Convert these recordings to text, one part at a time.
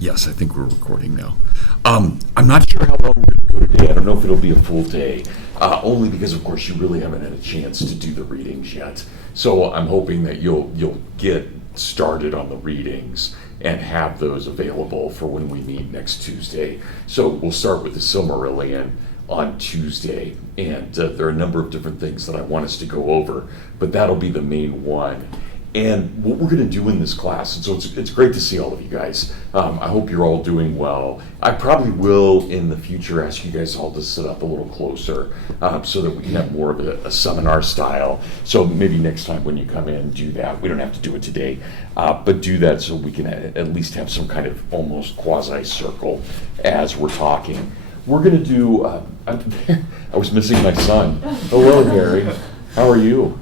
Yes, I think we're recording now. I'm not sure how long we're going to go today. I don't know if it'll be a full day, only because, of course, you really haven't had a chance to do the readings yet. So I'm hoping that you'll get started on the readings and have those available for when we meet next Tuesday. So we'll start with the Silmarillion on Tuesday, and there are a number of different things that I want us to go over, but that'll be the main one. And what we're going to do in this class, and so it's great to see all of you guys. I hope you're all doing well. I probably will in the future ask you guys all to sit up a little closer so that we can have more of a seminar style. So maybe next time when you come in, do that. We don't have to do it today, but do that so we can at least have some kind of almost quasi-circle as we're talking. We're going to do, I was missing my son. Hello, Harry. How are you?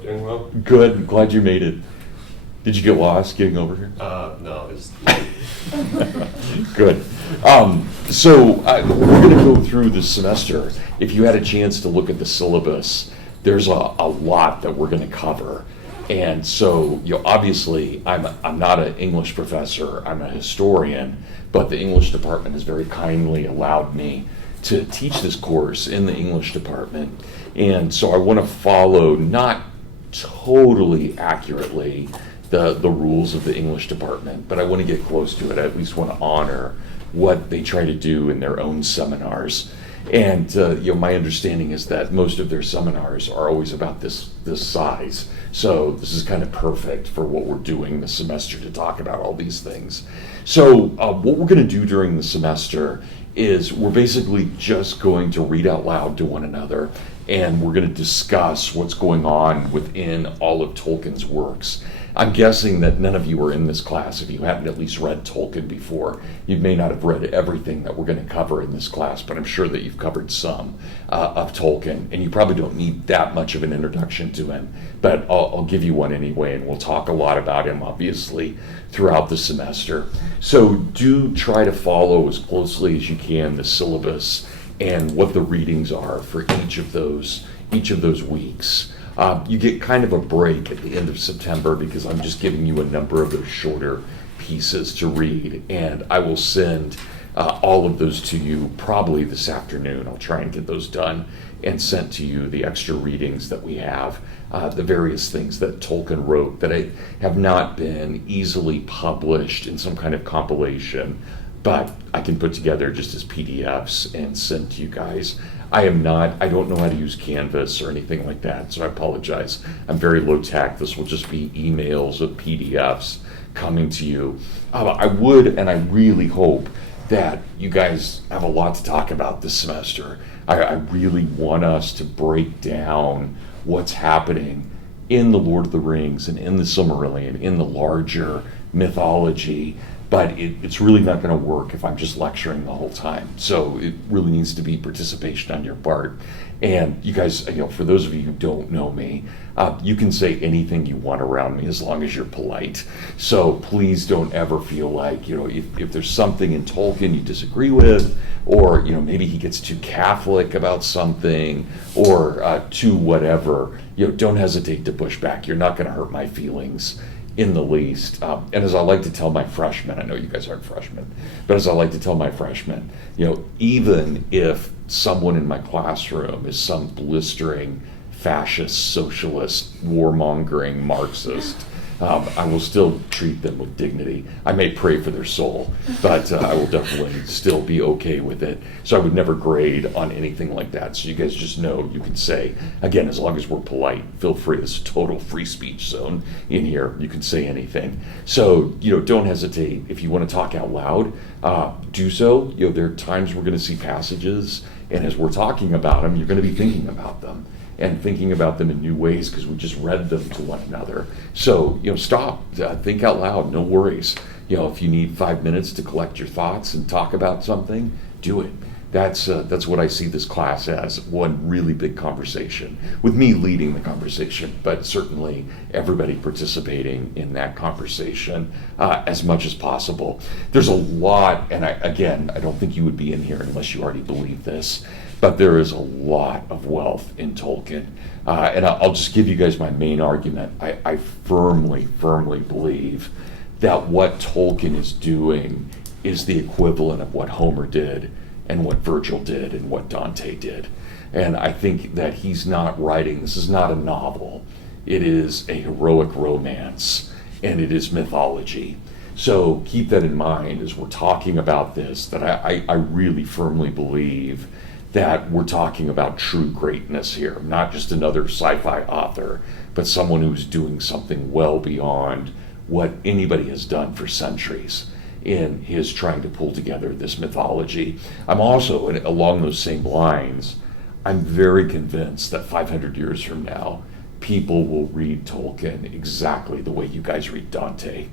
Doing well. Good. I'm glad you made it. Did you get lost getting over here? No, it's Good. So we're going to go through the semester. If you had a chance to look at the syllabus, there's a lot that we're going to cover. And so, obviously, I'm not an English professor. I'm a historian, but the English department has very kindly allowed me to teach this course in the English department. And so I want to follow not totally accurately the rules of the English department, but I want to get close to it. I at least want to honor what they try to do in their own seminars. And my understanding is that most of their seminars are always about this size. So this is kind of perfect for what we're doing this semester to talk about all these things. So what we're going to do during the semester is we're basically just going to read out loud to one another, and we're going to discuss what's going on within all of Tolkien's works. I'm guessing that none of you are in this class if you haven't at least read Tolkien before. You may not have read everything that we're going to cover in this class, but I'm sure that you've covered some of Tolkien, and you probably don't need that much of an introduction to him, but I'll give you one anyway, and we'll talk a lot about him, obviously, throughout the semester. So do try to follow as closely as you can the syllabus and what the readings are for each of those weeks. You get kind of a break at the end of September because I'm just giving you a number of those shorter pieces to read, and I will send all of those to you probably this afternoon. I'll try and get those done and sent to you, the extra readings that we have, the various things that Tolkien wrote that have not been easily published in some kind of compilation, but I can put together just as PDFs and send to you guys. I don't know how to use Canvas or anything like that, so I apologize. I'm very low tech. This will just be emails of PDFs coming to you. I would, and I really hope that you guys have a lot to talk about this semester. I really want us to break down what's happening in the Lord of the Rings and in the Silmarillion, in the larger mythology, but it's really not going to work if I'm just lecturing the whole time. So it really needs to be participation on your part. And you guys, for those of you who don't know me, you can say anything you want around me as long as you're polite. So please don't ever feel like, if there's something in Tolkien you disagree with, or, maybe he gets too Catholic about something, or too whatever, don't hesitate to push back. You're not going to hurt my feelings in the least. And as I like to tell my freshmen, I know you guys aren't freshmen, but as I like to tell my freshmen, even if someone in my classroom is some blistering fascist, socialist, warmongering Marxist, I will still treat them with dignity. I may pray for their soul, but I will definitely still be okay with it. So I would never grade on anything like that. So you guys just know you can say, again, as long as we're polite, feel free. It's a total free speech zone in here. You can say anything. So, don't hesitate. If you want to talk out loud, do so. There are times we're going to see passages, and as we're talking about them, you're going to be thinking about them. And thinking about them in new ways because we just read them to one another. So, stop, think out loud, no worries. If you need 5 minutes to collect your thoughts and talk about something, do it. That's what I see this class as, one really big conversation, with me leading the conversation, but certainly everybody participating in that conversation as much as possible. There's a lot, and I don't think you would be in here unless you already believe this, but there is a lot of wealth in Tolkien. And I'll just give you guys my main argument. I firmly believe that what Tolkien is doing is the equivalent of what Homer did and what Virgil did and what Dante did. And I think that he's not writing, this is not a novel, it is a heroic romance, and it is mythology. So keep that in mind as we're talking about this, that I really firmly believe that we're talking about true greatness here, not just another sci-fi author, but someone who's doing something well beyond what anybody has done for centuries in his trying to pull together this mythology. I'm also, along those same lines, I'm very convinced that 500 years from now, people will read Tolkien exactly the way you guys read Dante.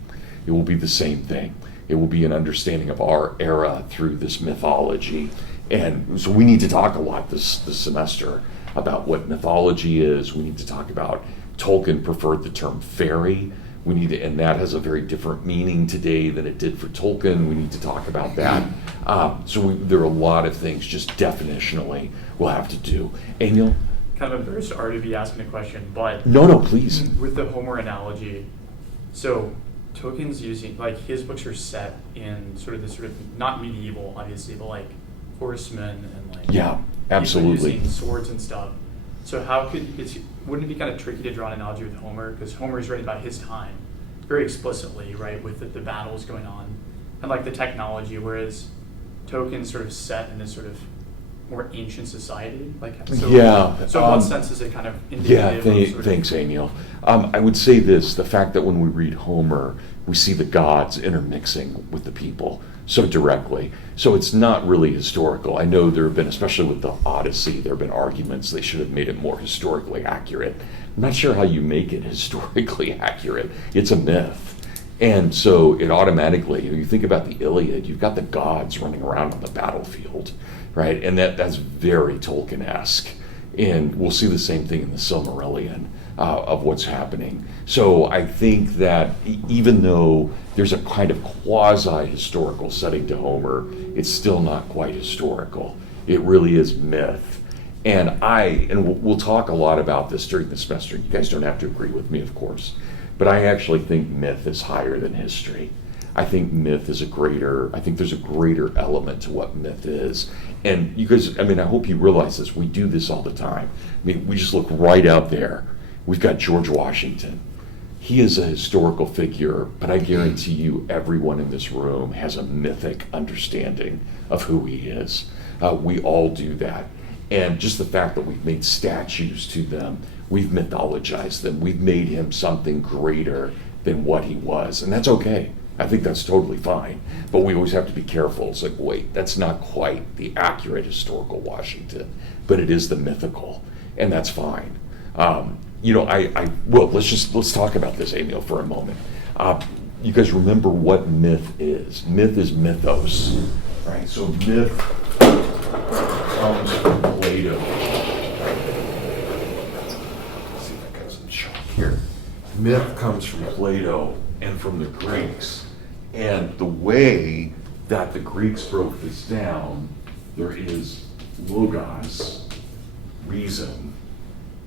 It will be the same thing. It will be an understanding of our era through this mythology. And so we need to talk a lot this semester about what mythology is. We need to talk about, Tolkien preferred the term Faerie. We need to, and that has a very different meaning today than it did for Tolkien. We need to talk about that. There are a lot of things just definitionally we'll have to do. Emil? Kind of embarrassed to already be asking a question, but No, please. with the Homer analogy, so Tolkien's using, like, his books are set in sort of not medieval, obviously, but like horsemen and like Yeah, absolutely. using swords and stuff. So wouldn't it be kind of tricky to draw an analogy with Homer, because Homer is written about his time very explicitly, right, with the battles going on and like the technology, whereas Tolkien's sort of set in this sort of more ancient society, like so. Yeah. So in what sense is it kind of indicative? Thanks, Aniel. I would say this: the fact that when we read Homer, we see the gods intermixing with the people so directly. So it's not really historical. I know there have been, especially with the Odyssey, there have been arguments they should have made it more historically accurate. I'm not sure how you make it historically accurate. It's a myth. And so it automatically, you think about the Iliad, you've got the gods running around on the battlefield, right? And that's very Tolkien-esque. And we'll see the same thing in the Silmarillion of what's happening. So I think that even though there's a kind of quasi-historical setting to Homer, it's still not quite historical. It really is myth. And we'll talk a lot about this during the semester. You guys don't have to agree with me, of course. But I actually think myth is higher than history. I think there's a greater element to what myth is. And you guys, I hope you realize this, we do this all the time. We just look right out there. We've got George Washington. He is a historical figure, but I guarantee you everyone in this room has a mythic understanding of who he is. We all do that. And just the fact that we've made statues to them, we've mythologized them, we've made him something greater than what he was. And that's okay. I think that's totally fine. But we always have to be careful. It's like, wait, that's not quite the accurate historical Washington, but it is the mythical, and that's fine. Let's talk about this, Emil, for a moment. You guys remember what myth is? Myth is mythos, right? So myth comes from Plato. Let's see if that goes in the shot here. Myth comes from Plato and from the Greeks. And the way that the Greeks broke this down, there is logos, reason,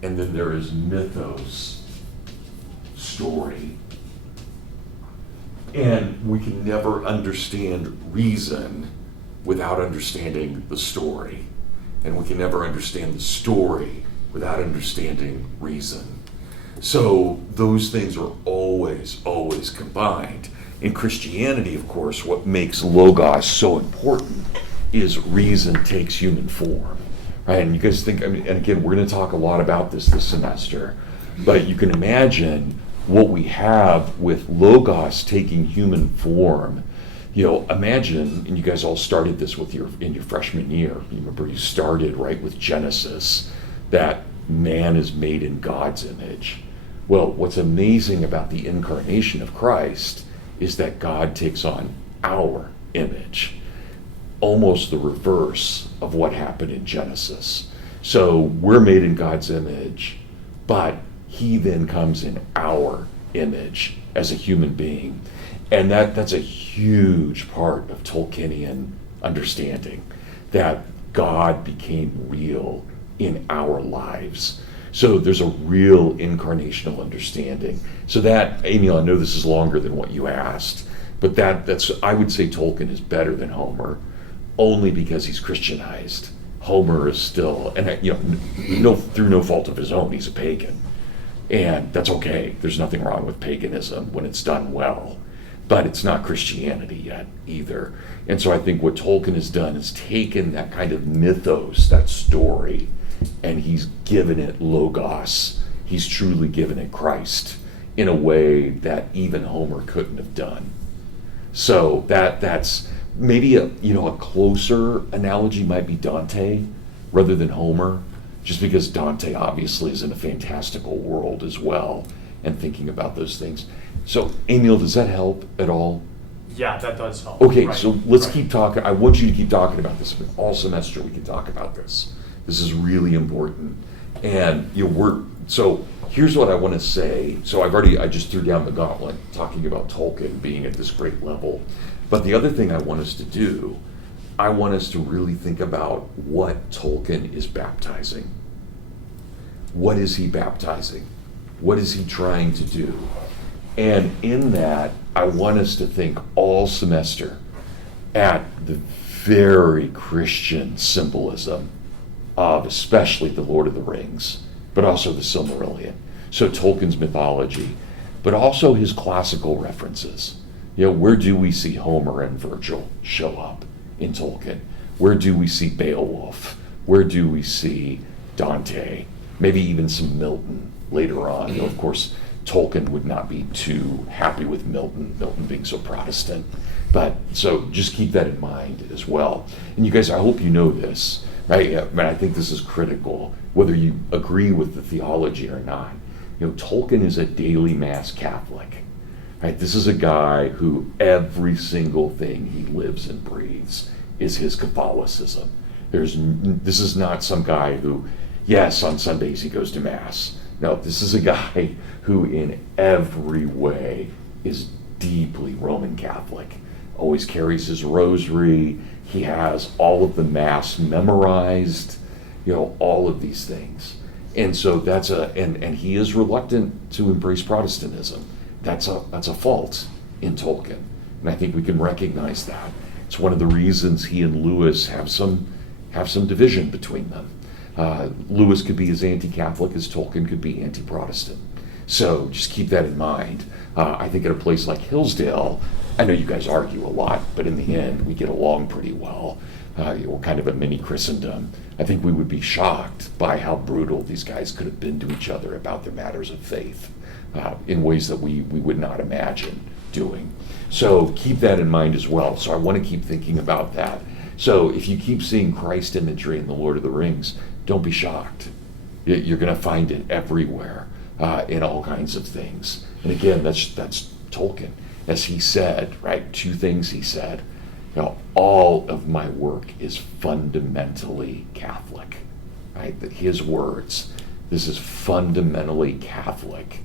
and then there is mythos, story. And we can never understand reason without understanding the story. And we can never understand the story without understanding reason. So those things are always combined. In Christianity, of course, what makes logos so important is reason takes human form. Right? And you guys think, and again, we're going to talk a lot about this semester, but you can imagine what we have with logos taking human form. Imagine, and you guys all started this in your freshman year. You remember you started right with Genesis, that man is made in God's image. Well, what's amazing about the incarnation of Christ is that God takes on our image, almost the reverse of what happened in Genesis. So we're made in God's image, but he then comes in our image as a human being. And that's a huge part of Tolkienian understanding, that God became real in our lives. So there's a real incarnational understanding. So that, Emil, I know this is longer than what you asked, but that's I would say Tolkien is better than Homer, only because he's Christianized. Homer is still, and through no fault of his own, he's a pagan. And that's okay. There's nothing wrong with paganism when it's done well. But it's not Christianity yet either. And so I think what Tolkien has done is taken that kind of mythos, that story, and he's given it logos. He's truly given it Christ in a way that even Homer couldn't have done. So that's maybe a closer analogy might be Dante rather than Homer, just because Dante obviously is in a fantastical world as well and thinking about those things. So, Emil, does that help at all? Yeah, that does help. Okay, right. so let's keep talking. I want you to keep talking about this. All semester we can talk about this. This is really important. And so here's what I want to say. So I just threw down the gauntlet talking about Tolkien being at this great level. But the other thing I want us to do, I want us to really think about what Tolkien is baptizing. What is he baptizing? What is he trying to do? And in that, I want us to think all semester at the very Christian symbolism of especially the Lord of the Rings, but also the Silmarillion. So Tolkien's mythology, but also his classical references. Where do we see Homer and Virgil show up in Tolkien? Where do we see Beowulf? Where do we see Dante? Maybe even some Milton later on. Of course, Tolkien would not be too happy with Milton being so Protestant. But so just keep that in mind as well. And you guys, I hope you know this, right? I think this is critical, whether you agree with the theology or not. Tolkien is a daily Mass Catholic. Right? This is a guy who every single thing he lives and breathes is his Catholicism. This is not some guy who, yes, on Sundays he goes to Mass. No, this is a guy who in every way is deeply Roman Catholic. Always carries his rosary. He has all of the Mass memorized, all of these things. And so and he is reluctant to embrace Protestantism. That's a fault in Tolkien. And I think we can recognize that. It's one of the reasons he and Lewis have some division between them. Lewis could be as anti-Catholic as Tolkien could be anti-Protestant. So just keep that in mind. I think at a place like Hillsdale, I know you guys argue a lot, but in the end, we get along pretty well. We're kind of a mini Christendom. I think we would be shocked by how brutal these guys could have been to each other about their matters of faith in ways that we would not imagine doing. So keep that in mind as well. So I want to keep thinking about that. So if you keep seeing Christ imagery in The Lord of the Rings, don't be shocked. You're going to find it everywhere in all kinds of things. And again, that's Tolkien. As he said, right, two things he said. All of my work is fundamentally Catholic. Right? His words. This is fundamentally Catholic.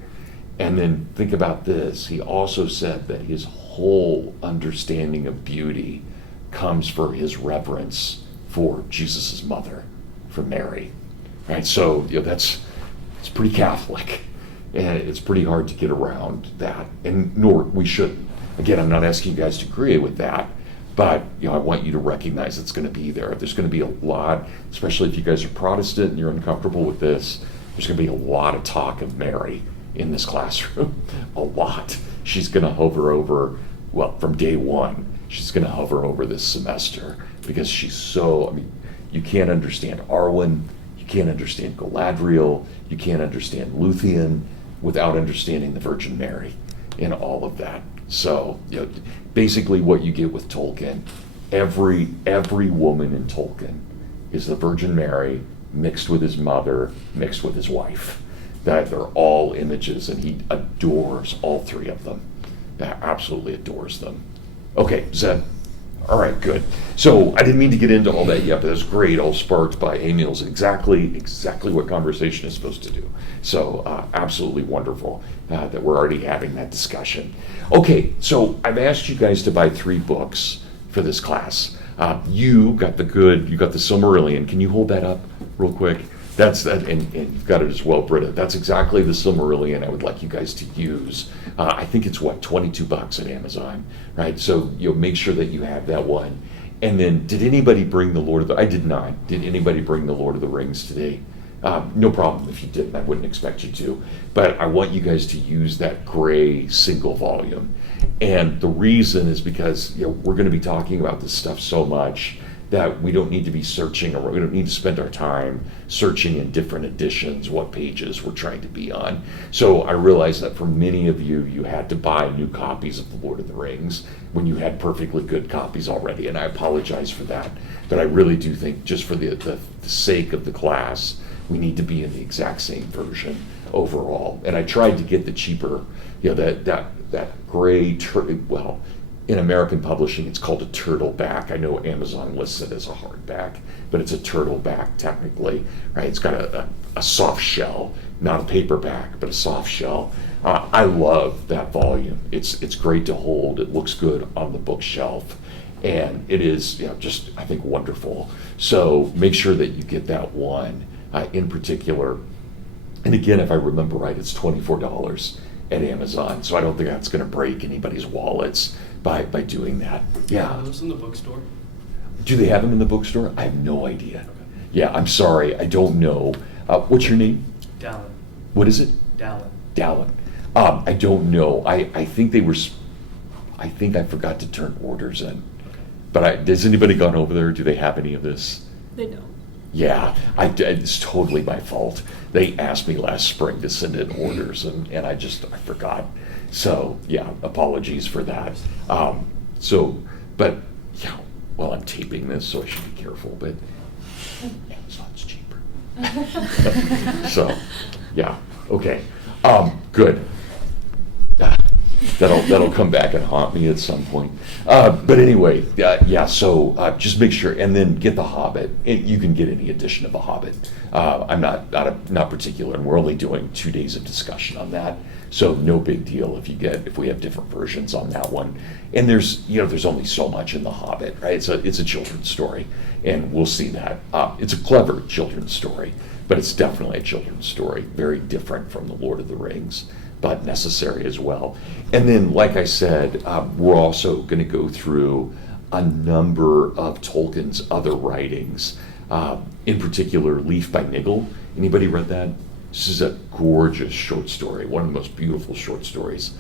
And then think about this. He also said that his whole understanding of beauty comes for his reverence for Jesus' mother, for Mary. Right? So it's pretty Catholic. And it's pretty hard to get around that. And nor we shouldn't. Again, I'm not asking you guys to agree with that. But I want you to recognize it's going to be there. There's going to be a lot, especially if you guys are Protestant and you're uncomfortable with this, there's going to be a lot of talk of Mary in this classroom. A lot. She's going to hover over, from day one, she's going to hover over this semester because she's so, you can't understand Arwen, you can't understand Galadriel, you can't understand Luthien without understanding the Virgin Mary and all of that. So, basically what you get with Tolkien, every woman in Tolkien is the Virgin Mary mixed with his mother, mixed with his wife. That they're all images, and he adores all three of them. Absolutely adores them. Okay, Zed. All right, good. So I didn't mean to get into all that yet, but that's great, all sparked by Emil's exactly what conversation is supposed to do. So absolutely wonderful that we're already having that discussion. Okay, so I've asked you guys to buy 3 books for this class. You got the Silmarillion. Can you hold that up real quick? that's that, and you've got it as well, Britta. That's exactly the Silmarillion I would like you guys to use. I think it's what, $22 at Amazon, right? So you'll make sure that you have that one. And then, did anybody bring the Lord of the? I did not. Did anybody bring the Lord of the Rings today? No problem if you didn't. I wouldn't expect you to. But I want you guys to use that gray single volume. And the reason is because we're going to be talking about this stuff so much that we don't need to be searching, or we don't need to spend our time searching in different editions what pages we're trying to be on. So I realize that for many of you, you had to buy new copies of The Lord of the Rings when you had perfectly good copies already, and I apologize for that. But I really do think, just for the sake of the class, we need to be in the exact same version overall. And I tried to get the cheaper, that gray, well, in American publishing, it's called a turtleback. I know Amazon lists it as a hardback, but it's a turtleback technically, right? It's got a soft shell, not a paperback, but a soft shell. I love that volume. It's great to hold. It looks good on the bookshelf, and it is just, I think, wonderful. So make sure that you get that one in particular. And again, if I remember right, it's $24 at Amazon. So I don't think that's going to break anybody's wallets by doing that. Yeah. Are those in the bookstore? Do they have them in the bookstore? I have no idea. Okay. Yeah, I'm sorry. I don't know. What's your name? Dallin. What is it? Dallin. Dallin. I don't know. I think they were. I think I forgot to turn orders in. Okay. But has anybody gone over there? Do they have any of this? They don't. Yeah, it's totally my fault. They asked me last spring to send in orders, and I forgot. So yeah, apologies for that. But yeah, well, I'm taping this, so I should be careful. But Amazon's cheaper. So yeah, okay, good. That'll come back and haunt me at some point. But anyway, yeah. So just make sure, and then get The Hobbit. You can get any edition of The Hobbit. I'm not particular, and we're only doing 2 days of discussion on that. So no big deal if we have different versions on that one. And there's only so much in The Hobbit, right? It's a children's story, and we'll see that. It's a clever children's story, but it's definitely a children's story, very different from The Lord of the Rings, but necessary as well. And then, like I said, we're also going to go through a number of Tolkien's other writings, in particular Leaf by Niggle. Anybody read that? This is a gorgeous short story, one of the most beautiful short stories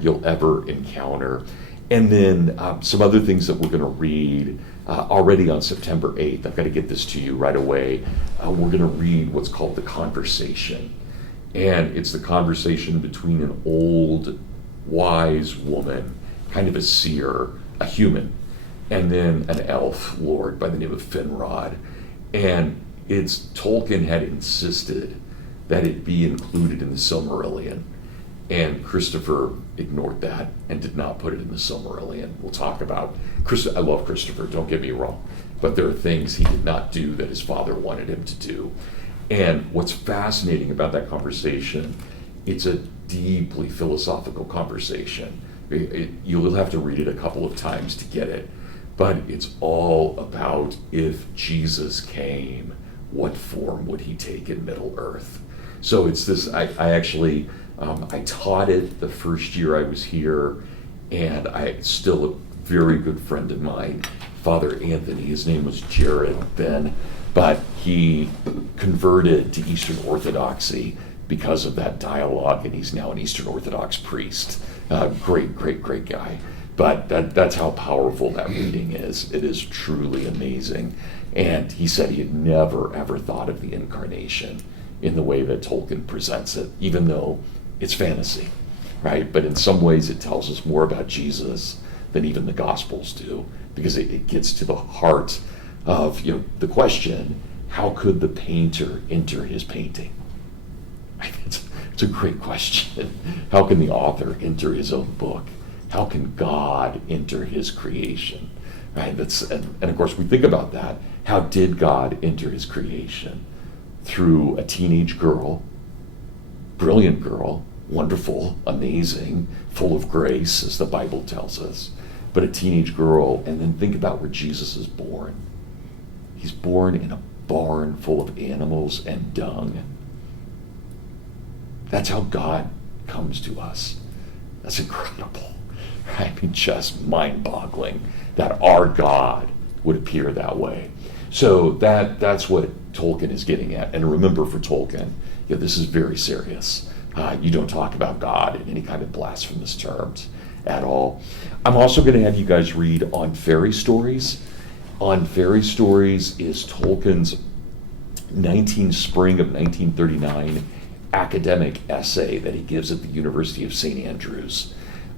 you'll ever encounter. And then some other things that we're going to read already on September 8th. I've got to get this to you right away. We're going to read what's called The Conversation. And it's the conversation between an old, wise woman, kind of a seer, a human, and then an elf lord by the name of Finrod. And Tolkien had insisted that it be included in the Silmarillion. And Christopher ignored that and did not put it in the Silmarillion. We'll talk about I love Christopher, don't get me wrong, but there are things he did not do that his father wanted him to do. And what's fascinating about that conversation, it's a deeply philosophical conversation. You'll have to read it a couple of times to get it, but it's all about, if Jesus came, what form would he take in Middle Earth? So it's this, I actually, I taught it the first year I was here, and still a very good friend of mine, Father Anthony, his name was Jared then, but he converted to Eastern Orthodoxy because of that dialogue, and he's now an Eastern Orthodox priest. Great guy. But that's how powerful that reading is. It is truly amazing. And he said he had never, ever thought of the incarnation in the way that Tolkien presents it, even though it's fantasy, right? But in some ways it tells us more about Jesus than even the Gospels do, because it gets to the heart of the question, how could the painter enter his painting? It's a great question. How can the author enter his own book? How can God enter his creation? Right? And of course we think about that. How did God enter his creation? Through a teenage girl, brilliant girl, wonderful, amazing, full of grace, as the Bible tells us, but a teenage girl. And then think about where Jesus is born. He's born in a barn full of animals and dung. That's how God comes to us. That's incredible. I mean, just mind-boggling that our God would appear that way. So that's what Tolkien is getting at. And remember, for Tolkien, this is very serious. You don't talk about God in any kind of blasphemous terms at all. I'm also going to have you guys read On Fairy Stories. On Fairy Stories is Tolkien's spring of 1939 academic essay that he gives at the University of St. Andrews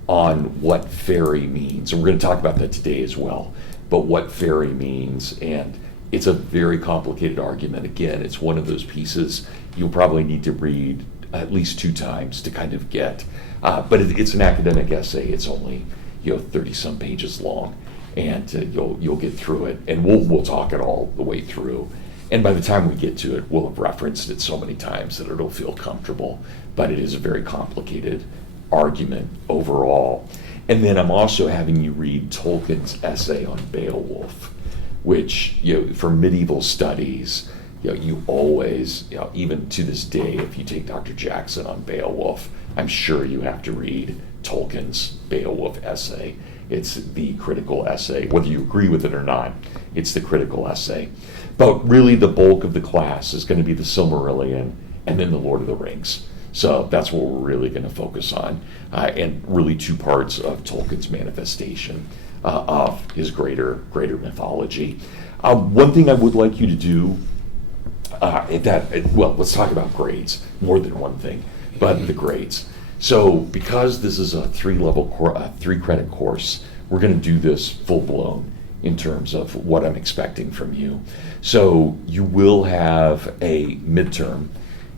on what fairy means. And we're going to talk about that today as well, but what fairy means. And it's a very complicated argument. Again, it's one of those pieces you'll probably need to read at least 2 times to kind of get. But it's an academic essay. It's only 30-some pages long, and you'll get through it. And we'll talk it all the way through. And by the time we get to it, we'll have referenced it so many times that it'll feel comfortable. But it is a very complicated argument overall. And then I'm also having you read Tolkien's essay on Beowulf, which, for medieval studies, you always, even to this day, if you take Dr. Jackson on Beowulf, I'm sure you have to read Tolkien's Beowulf essay. It's the critical essay. Whether you agree with it or not, it's the critical essay. But really the bulk of the class is going to be the Silmarillion and then the Lord of the Rings. So that's what we're really going to focus on, and really 2 parts of Tolkien's manifestation of his greater mythology. One thing I would like you to do, let's talk about grades, more than one thing, but the grades. So because this is a 3-credit course, we're going to do this full-blown in terms of what I'm expecting from you. So you will have a midterm.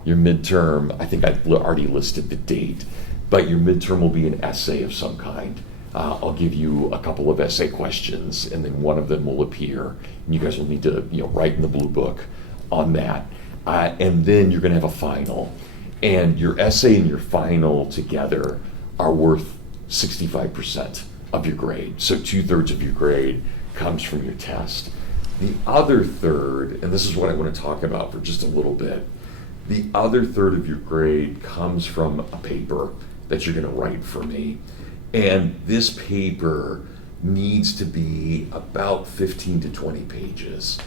Your midterm, I think I've already listed the date, but your midterm will be an essay of some kind. I'll give you a couple of essay questions, and then one of them will appear. And you guys will need to write in the blue book on that. And then you're going to have a final. And your essay and your final together are worth 65% of your grade. So 2/3 of your grade comes from your test. The other third, and this is what I want to talk about for just a little bit, the other third of your grade comes from a paper that you're going to write for me. And this paper needs to be about 15 to 20 pages.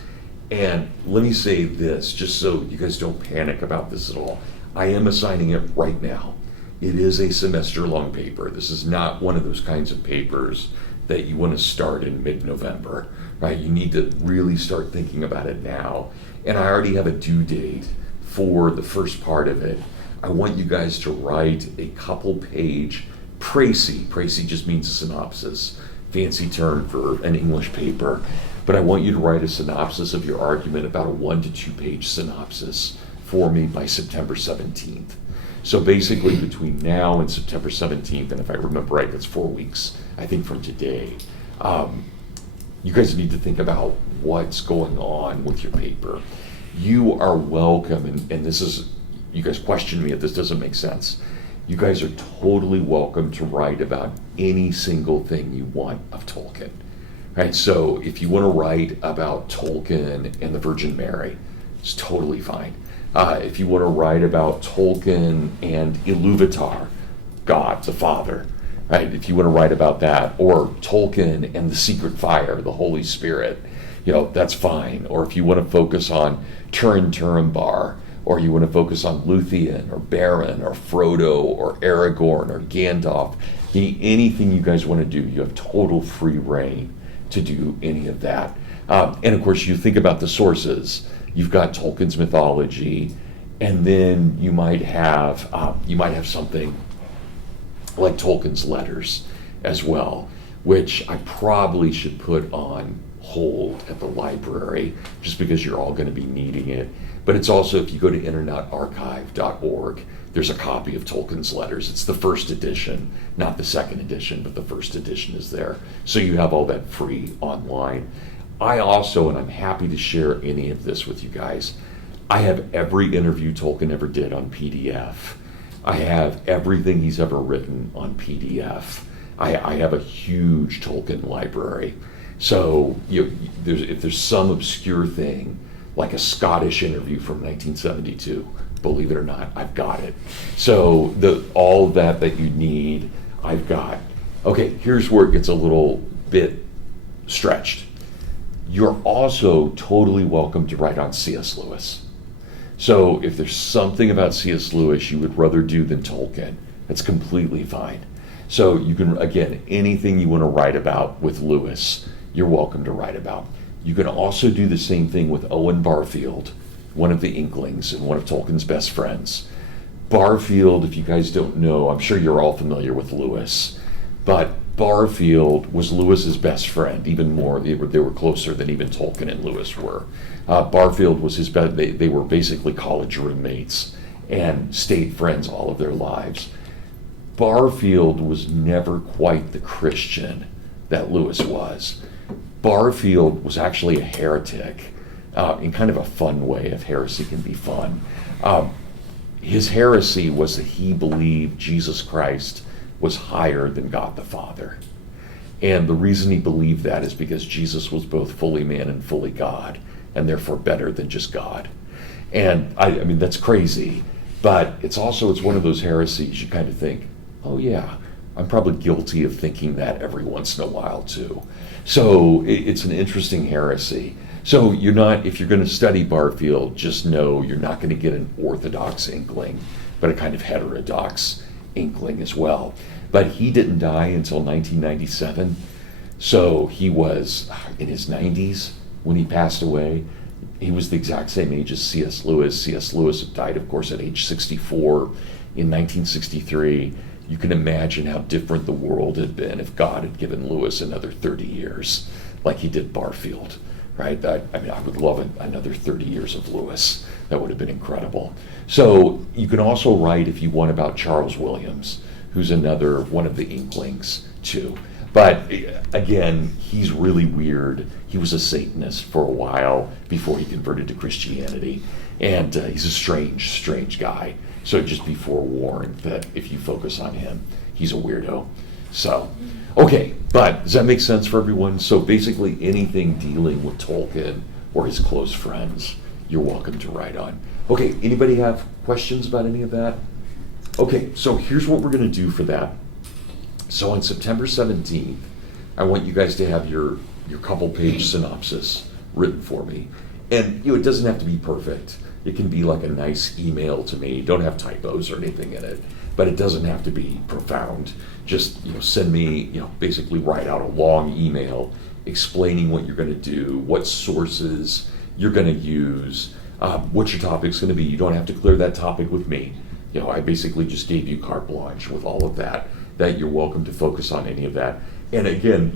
And let me say this, just so you guys don't panic about this at all. I am assigning it right now. It is a semester-long paper. This is not one of those kinds of papers that you want to start in mid-November, right? You need to really start thinking about it now. And I already have a due date for the first part of it. I want you guys to write a couple-page précis. Précis just means a synopsis, fancy term for an English paper. But I want you to write a synopsis of your argument, about a 1 to 2 page synopsis for me by September 17th. So basically between now and September 17th, and if I remember right, that's 4 weeks, I think, from today, you guys need to think about what's going on with your paper. You are welcome, and this is, you guys question me if this doesn't make sense. You guys are totally welcome to write about any single thing you want of Tolkien. Right? So if you want to write about Tolkien and the Virgin Mary, it's totally fine. If you want to write about Tolkien and Iluvatar, God the Father, right? If you want to write about that, or Tolkien and the Secret Fire, the Holy Spirit, that's fine. Or if you want to focus on Turin Turambar, or you want to focus on Luthien or Beren or Frodo or Aragorn or Gandalf, anything you guys want to do, you have total free reign to do any of that. And of course, you think about the sources. You've got Tolkien's mythology, and then you might have something like Tolkien's letters as well, which I probably should put on hold at the library just because you're all going to be needing it. But it's also, if you go to internetarchive.org, there's a copy of Tolkien's letters. It's the first edition, not the second edition, but the first edition is there. So you have all that free online. I also, and I'm happy to share any of this with you guys, I have every interview Tolkien ever did on PDF. I have everything he's ever written on PDF. I have a huge Tolkien library. So if there's some obscure thing like a Scottish interview from 1972. Believe it or not, I've got it. So all that you need, I've got. Okay, here's where it gets a little bit stretched. You're also totally welcome to write on C.S. Lewis. So if there's something about C.S. Lewis you would rather do than Tolkien, that's completely fine. So you can, again, anything you want to write about with Lewis, you're welcome to write about. You can also do the same thing with Owen Barfield, one of the Inklings and one of Tolkien's best friends. Barfield, if you guys don't know, I'm sure you're all familiar with Lewis, but Barfield was Lewis's best friend, even more. They were closer than even Tolkien and Lewis were. Barfield was his best, they were basically college roommates and stayed friends all of their lives. Barfield was never quite the Christian that Lewis was. Barfield was actually a heretic, in kind of a fun way, if heresy can be fun. His heresy was that he believed Jesus Christ was higher than God the Father. And the reason he believed that is because Jesus was both fully man and fully God, and therefore better than just God. And I mean, that's crazy, but it's one of those heresies you kind of think, oh yeah, I'm probably guilty of thinking that every once in a while too. So it's an interesting heresy. So if you're going to study Barfield, just know you're not going to get an orthodox Inkling, but a kind of heterodox Inkling as well. But he didn't die until 1997, so he was in his 90s when he passed away. He was the exact same age as C.S. Lewis. C.S. Lewis died, of course, at age 64 in 1963. You can imagine how different the world had been if God had given Lewis another 30 years, like he did Barfield, right? I would love another 30 years of Lewis. That would have been incredible. So you can also write, if you want, about Charles Williams, who's another one of the Inklings too. But again, he's really weird. He was a Satanist for a while before he converted to Christianity. And he's a strange guy. So just be forewarned that if you focus on him, he's a weirdo. So, okay, but does that make sense for everyone? So basically anything dealing with Tolkien or his close friends, you're welcome to write on. Okay, anybody have questions about any of that? Okay, so here's what we're going to do for that. So on September 17th, I want you guys to have your couple-page synopsis written for me. And it doesn't have to be perfect. It can be like a nice email to me. Don't have typos or anything in it, but it doesn't have to be profound. Just send me, basically write out a long email explaining what you're going to do, what sources you're going to use, what your topic's going to be. You don't have to clear that topic with me. I basically just gave you carte blanche with all of that you're welcome to focus on any of that. And again,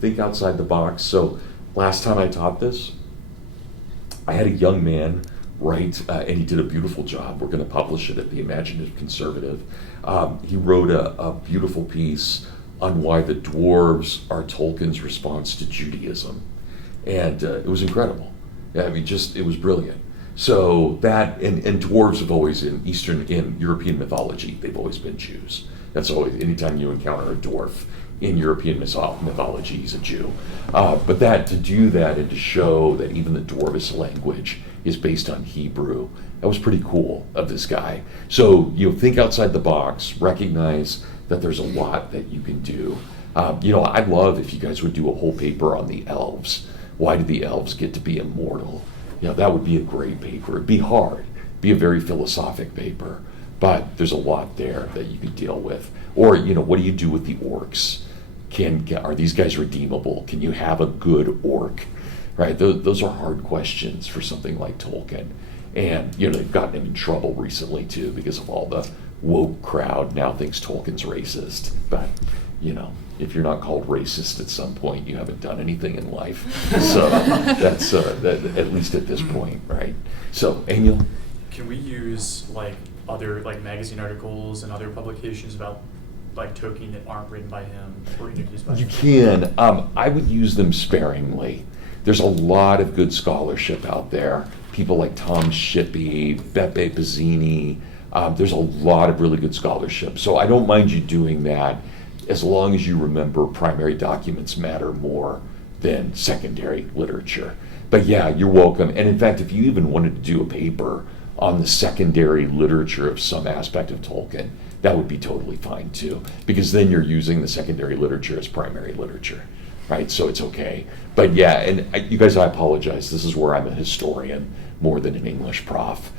think outside the box. So last time I taught this, I had a young man write, and he did a beautiful job. We're going to publish it at the Imaginative Conservative. He wrote a beautiful piece on why the dwarves are Tolkien's response to Judaism. And it was incredible. It was brilliant. So that, and dwarves have always, in European mythology, they've always been Jews. That's always, anytime you encounter a dwarf in European mythology, he's a Jew. But to do that and to show that even the dwarvish language is based on Hebrew, that was pretty cool of this guy. So, think outside the box, recognize that there's a lot that you can do. I'd love if you guys would do a whole paper on the elves. Why do the elves get to be immortal? That would be a great paper. It'd be hard, be a very philosophic paper, but there's a lot there that you could deal with. Or, what do you do with the orcs? Are these guys redeemable? Can you have a good orc? Right? Those are hard questions for something like Tolkien. And, they've gotten him in trouble recently, too, because of all the woke crowd now thinks Tolkien's racist. But, if you're not called racist at some point, you haven't done anything in life. So that's, at least at this point, right? So, Aniel? Can we use, other, magazine articles and other publications about Tolkien that aren't written by him or introduced by him? You can. I would use them sparingly. There's a lot of good scholarship out there. People like Tom Shippey, Beppe Pizzini. There's a lot of really good scholarship. So I don't mind you doing that as long as you remember primary documents matter more than secondary literature. But yeah, you're welcome. And in fact, if you even wanted to do a paper on the secondary literature of some aspect of Tolkien, that would be totally fine too, because then you're using the secondary literature as primary literature, right? So it's okay. But yeah, and you guys, I apologize. This is where I'm a historian more than an English prof.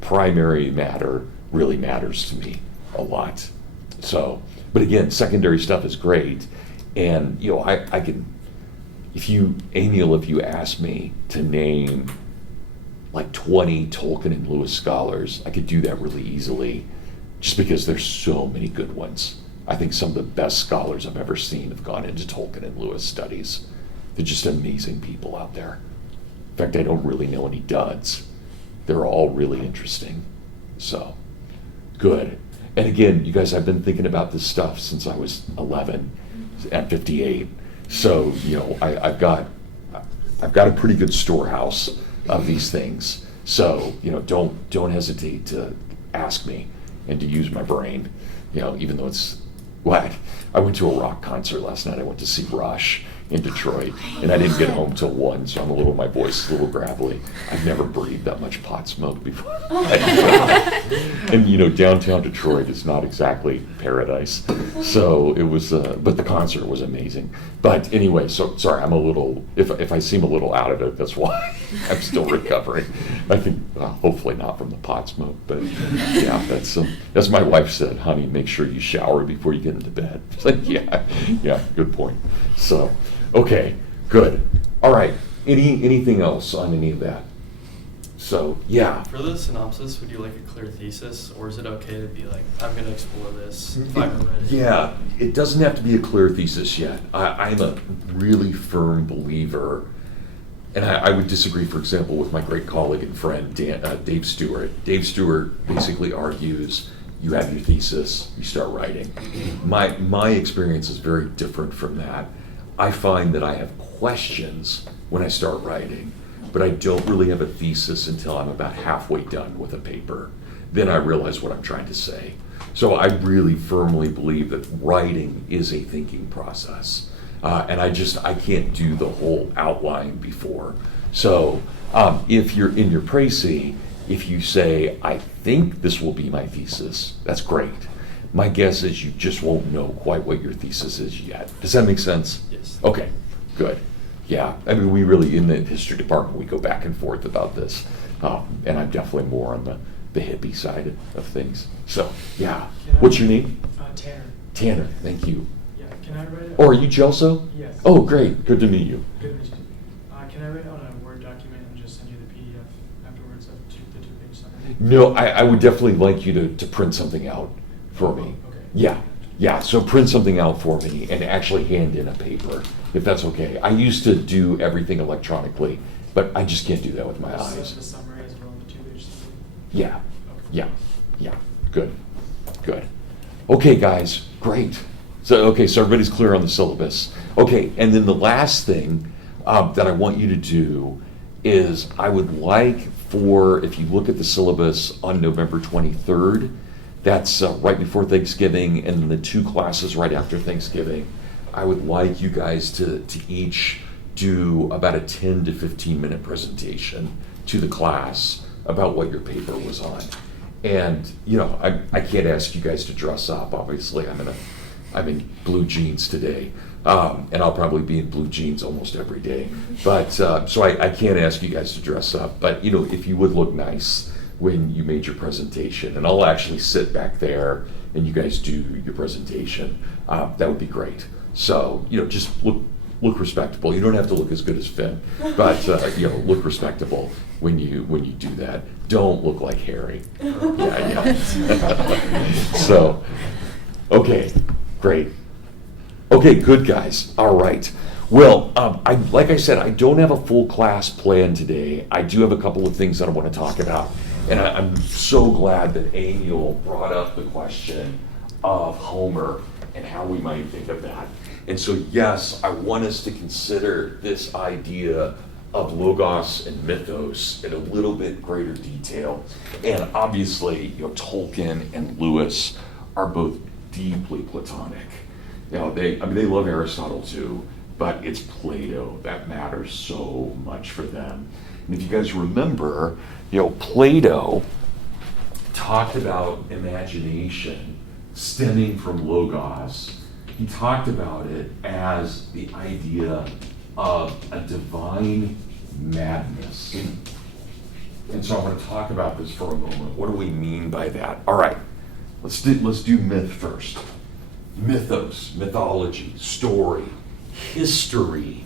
Primary matter really matters to me a lot. So, but again, secondary stuff is great. And, I can, Amiel, if you ask me to name like 20 Tolkien and Lewis scholars, I could do that really easily, just because there's so many good ones. I think some of the best scholars I've ever seen have gone into Tolkien and Lewis studies. They're just amazing people out there. In fact, I don't really know any duds. They're all really interesting. So, good. And again, you guys, I've been thinking about this stuff since I was 11 at 58. So, I've got a pretty good storehouse of these things. So, don't hesitate to ask me and to use my brain, even though it's what? I went to a rock concert last night. I went to see Rush in Detroit, and I didn't get home till 1, so my voice is a little gravelly. I've never breathed that much pot smoke before. And downtown Detroit is not exactly paradise. So it was, but the concert was amazing. But anyway, so sorry, I'm a little, if I seem a little out of it, that's why. I'm still recovering. I think, hopefully not from the pot smoke, but yeah, that's, as my wife said, honey, make sure you shower before you get into bed. It's like, yeah, good point. So, okay, good. All right, anything else on any of that? So, yeah. For the synopsis, would you like a clear thesis, or is it okay to be like, I'm going to explore this if I'm ready? Yeah, it doesn't have to be a clear thesis yet. I'm a really firm believer, and I would disagree, for example, with my great colleague and friend, Dave Stewart. Dave Stewart basically argues, you have your thesis, you start writing. My experience is very different from that. I find that I have questions when I start writing, but I don't really have a thesis until I'm about halfway done with a paper. Then I realize what I'm trying to say. So I really firmly believe that writing is a thinking process. And I can't do the whole outline before. So if you're in your précis, if you say, I think this will be my thesis, that's great. My guess is you just won't know quite what your thesis is yet. Does that make sense? Yes. Okay, good. Yeah, I mean, we really, in the history department, we go back and forth about this. And I'm definitely more on the hippie side of things. So, yeah. What's your name? Tanner. Tanner, thank you. Yeah, can I write it? Oh, are you Gelso? Yes. Oh, great. Good to meet you. Good to meet you. Can I write it on a Word document and just send you the PDF afterwards of the two-page summary? No, I would definitely like you to print something out for me. Okay. Yeah, so print something out for me and actually hand in a paper, if that's okay. I used to do everything electronically, but I just can't do that with my eyes. The summary as well, the two-page summary? Yeah, Okay. yeah, good. Okay, guys, great. So everybody's clear on the syllabus. Okay, and then the last thing that I want you to do is I would like if you look at the syllabus on November 23rd, that's right before Thanksgiving, and then the 2 classes right after Thanksgiving, I would like you guys to each do about a 10 to 15 minute presentation to the class about what your paper was on. And, I can't ask you guys to dress up, obviously. I'm in blue jeans today, and I'll probably be in blue jeans almost every day. But, so I can't ask you guys to dress up, but, if you would look nice when you made your presentation, and I'll actually sit back there and you guys do your presentation, that would be great. So, just look respectable. You don't have to look as good as Finn, but look respectable when you do that. Don't look like Harry. Yeah. So, okay, great. Okay, good guys. All right. Well, like I said, I don't have a full class plan today. I do have a couple of things that I want to talk about. And I'm so glad that Amiel brought up the question of Homer and how we might think of that. And so, yes, I want us to consider this idea of logos and mythos in a little bit greater detail. And obviously, Tolkien and Lewis are both deeply Platonic. They love Aristotle too, but it's Plato that matters so much for them. And if you guys remember, Plato talked about imagination stemming from logos. He talked about it as the idea of a divine madness. And so I'm going to talk about this for a moment. What do we mean by that? All right, let's do myth first. Mythos, mythology, story, history,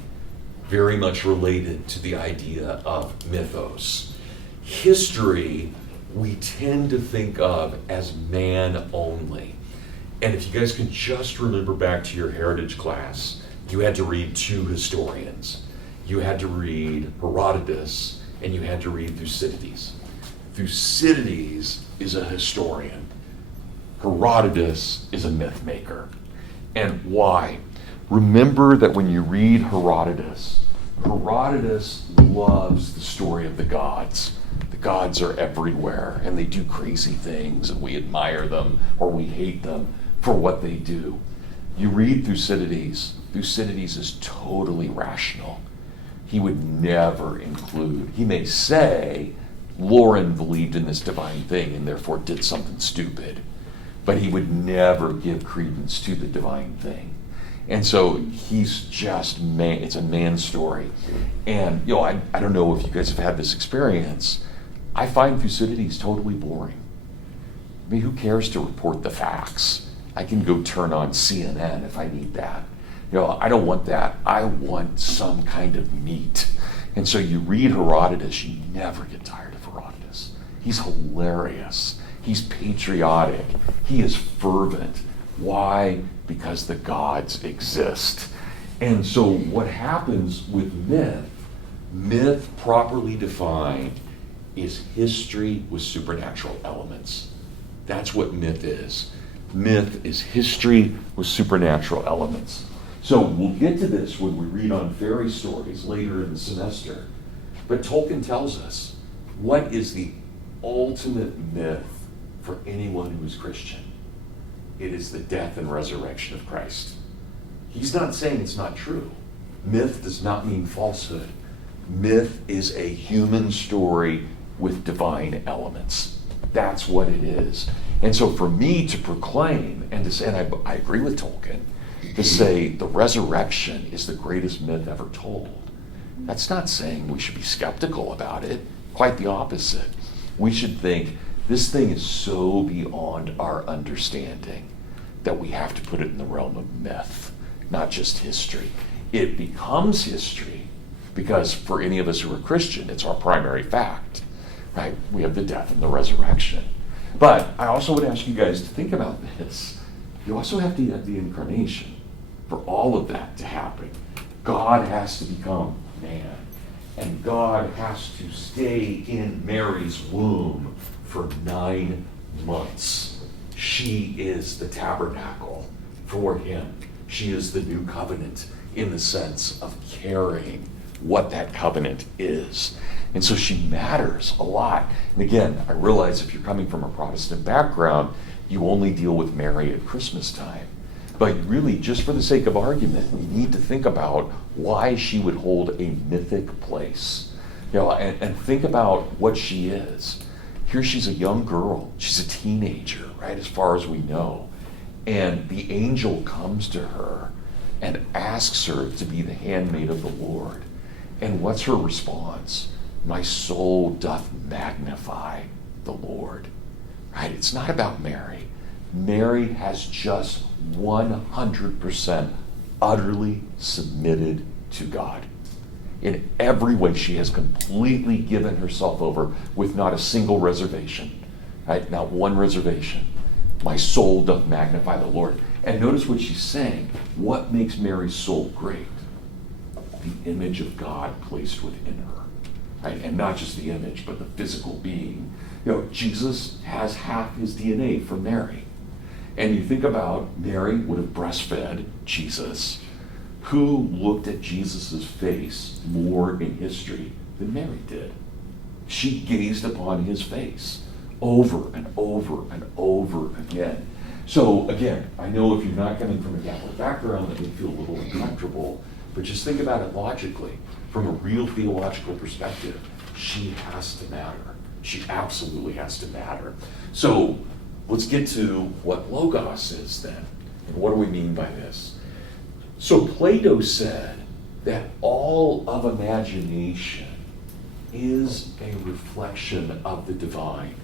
very much related to the idea of mythos. History, we tend to think of as man only. And if you guys can just remember back to your heritage class, you had to read two historians. You had to read Herodotus and you had to read Thucydides. Thucydides is a historian. Herodotus is a myth maker. And why? Remember that when you read Herodotus, Herodotus loves the story of the gods. The gods are everywhere and they do crazy things and we admire them or we hate them for what they do. You read Thucydides, Thucydides is totally rational. He would never include, he may say, Lauren believed in this divine thing and therefore did something stupid, but he would never give credence to the divine thing. And so he's just man, it's a man story. And I don't know if you guys have had this experience. I find Thucydides totally boring. I mean, who cares to report the facts? I can go turn on CNN if I need that. I don't want that. I want some kind of meat. And so you read Herodotus, you never get tired of Herodotus. He's hilarious. He's patriotic. He is fervent. Why? Because the gods exist. And so what happens with myth properly defined is history with supernatural elements. That's what myth is. Myth is history with supernatural elements. So we'll get to this when we read on fairy stories later in the semester. But Tolkien tells us, what is the ultimate myth for anyone who is Christian? It is the death and resurrection of Christ. He's not saying it's not true. Myth does not mean falsehood. Myth is a human story with divine elements. That's what it is. And so for me to proclaim and to say, and I agree with Tolkien, to say the resurrection is the greatest myth ever told, that's not saying we should be skeptical about it. Quite the opposite. We should think this thing is so beyond our understanding that we have to put it in the realm of myth, not just history. It becomes history because for any of us who are Christian, it's our primary fact, right? We have the death and the resurrection. But I also would ask you guys to think about this. You also have to have the incarnation for all of that to happen. God has to become man, and God has to stay in Mary's womb for 9 months. She is the tabernacle for him. She is the new covenant in the sense of carrying what that covenant is. And so she matters a lot. And again, I realize if you're coming from a Protestant background, you only deal with Mary at Christmas time. But really, just for the sake of argument, we need to think about why she would hold a mythic place. And think about what she is. Here she's a young girl. She's a teenager, right, as far as we know. And the angel comes to her and asks her to be the handmaid of the Lord. And what's her response? My soul doth magnify the Lord. Right? It's not about Mary. Mary has just 100% utterly submitted to God. In every way, she has completely given herself over with not a single reservation. Right? Not one reservation. My soul doth magnify the Lord. And notice what she's saying. What makes Mary's soul great? The image of God placed within her. Right? And not just the image, but the physical being. Jesus has half his DNA from Mary. And you think about Mary would have breastfed Jesus. Who looked at Jesus' face more in history than Mary did? She gazed upon his face over and over and over again. So again, I know if you're not coming from a Catholic background, that may feel a little uncomfortable, But just think about it logically. From a real theological perspective, she has to matter. She absolutely has to matter. So let's get to what logos is then. And what do we mean by this? So Plato said that all of imagination is a reflection of the divine.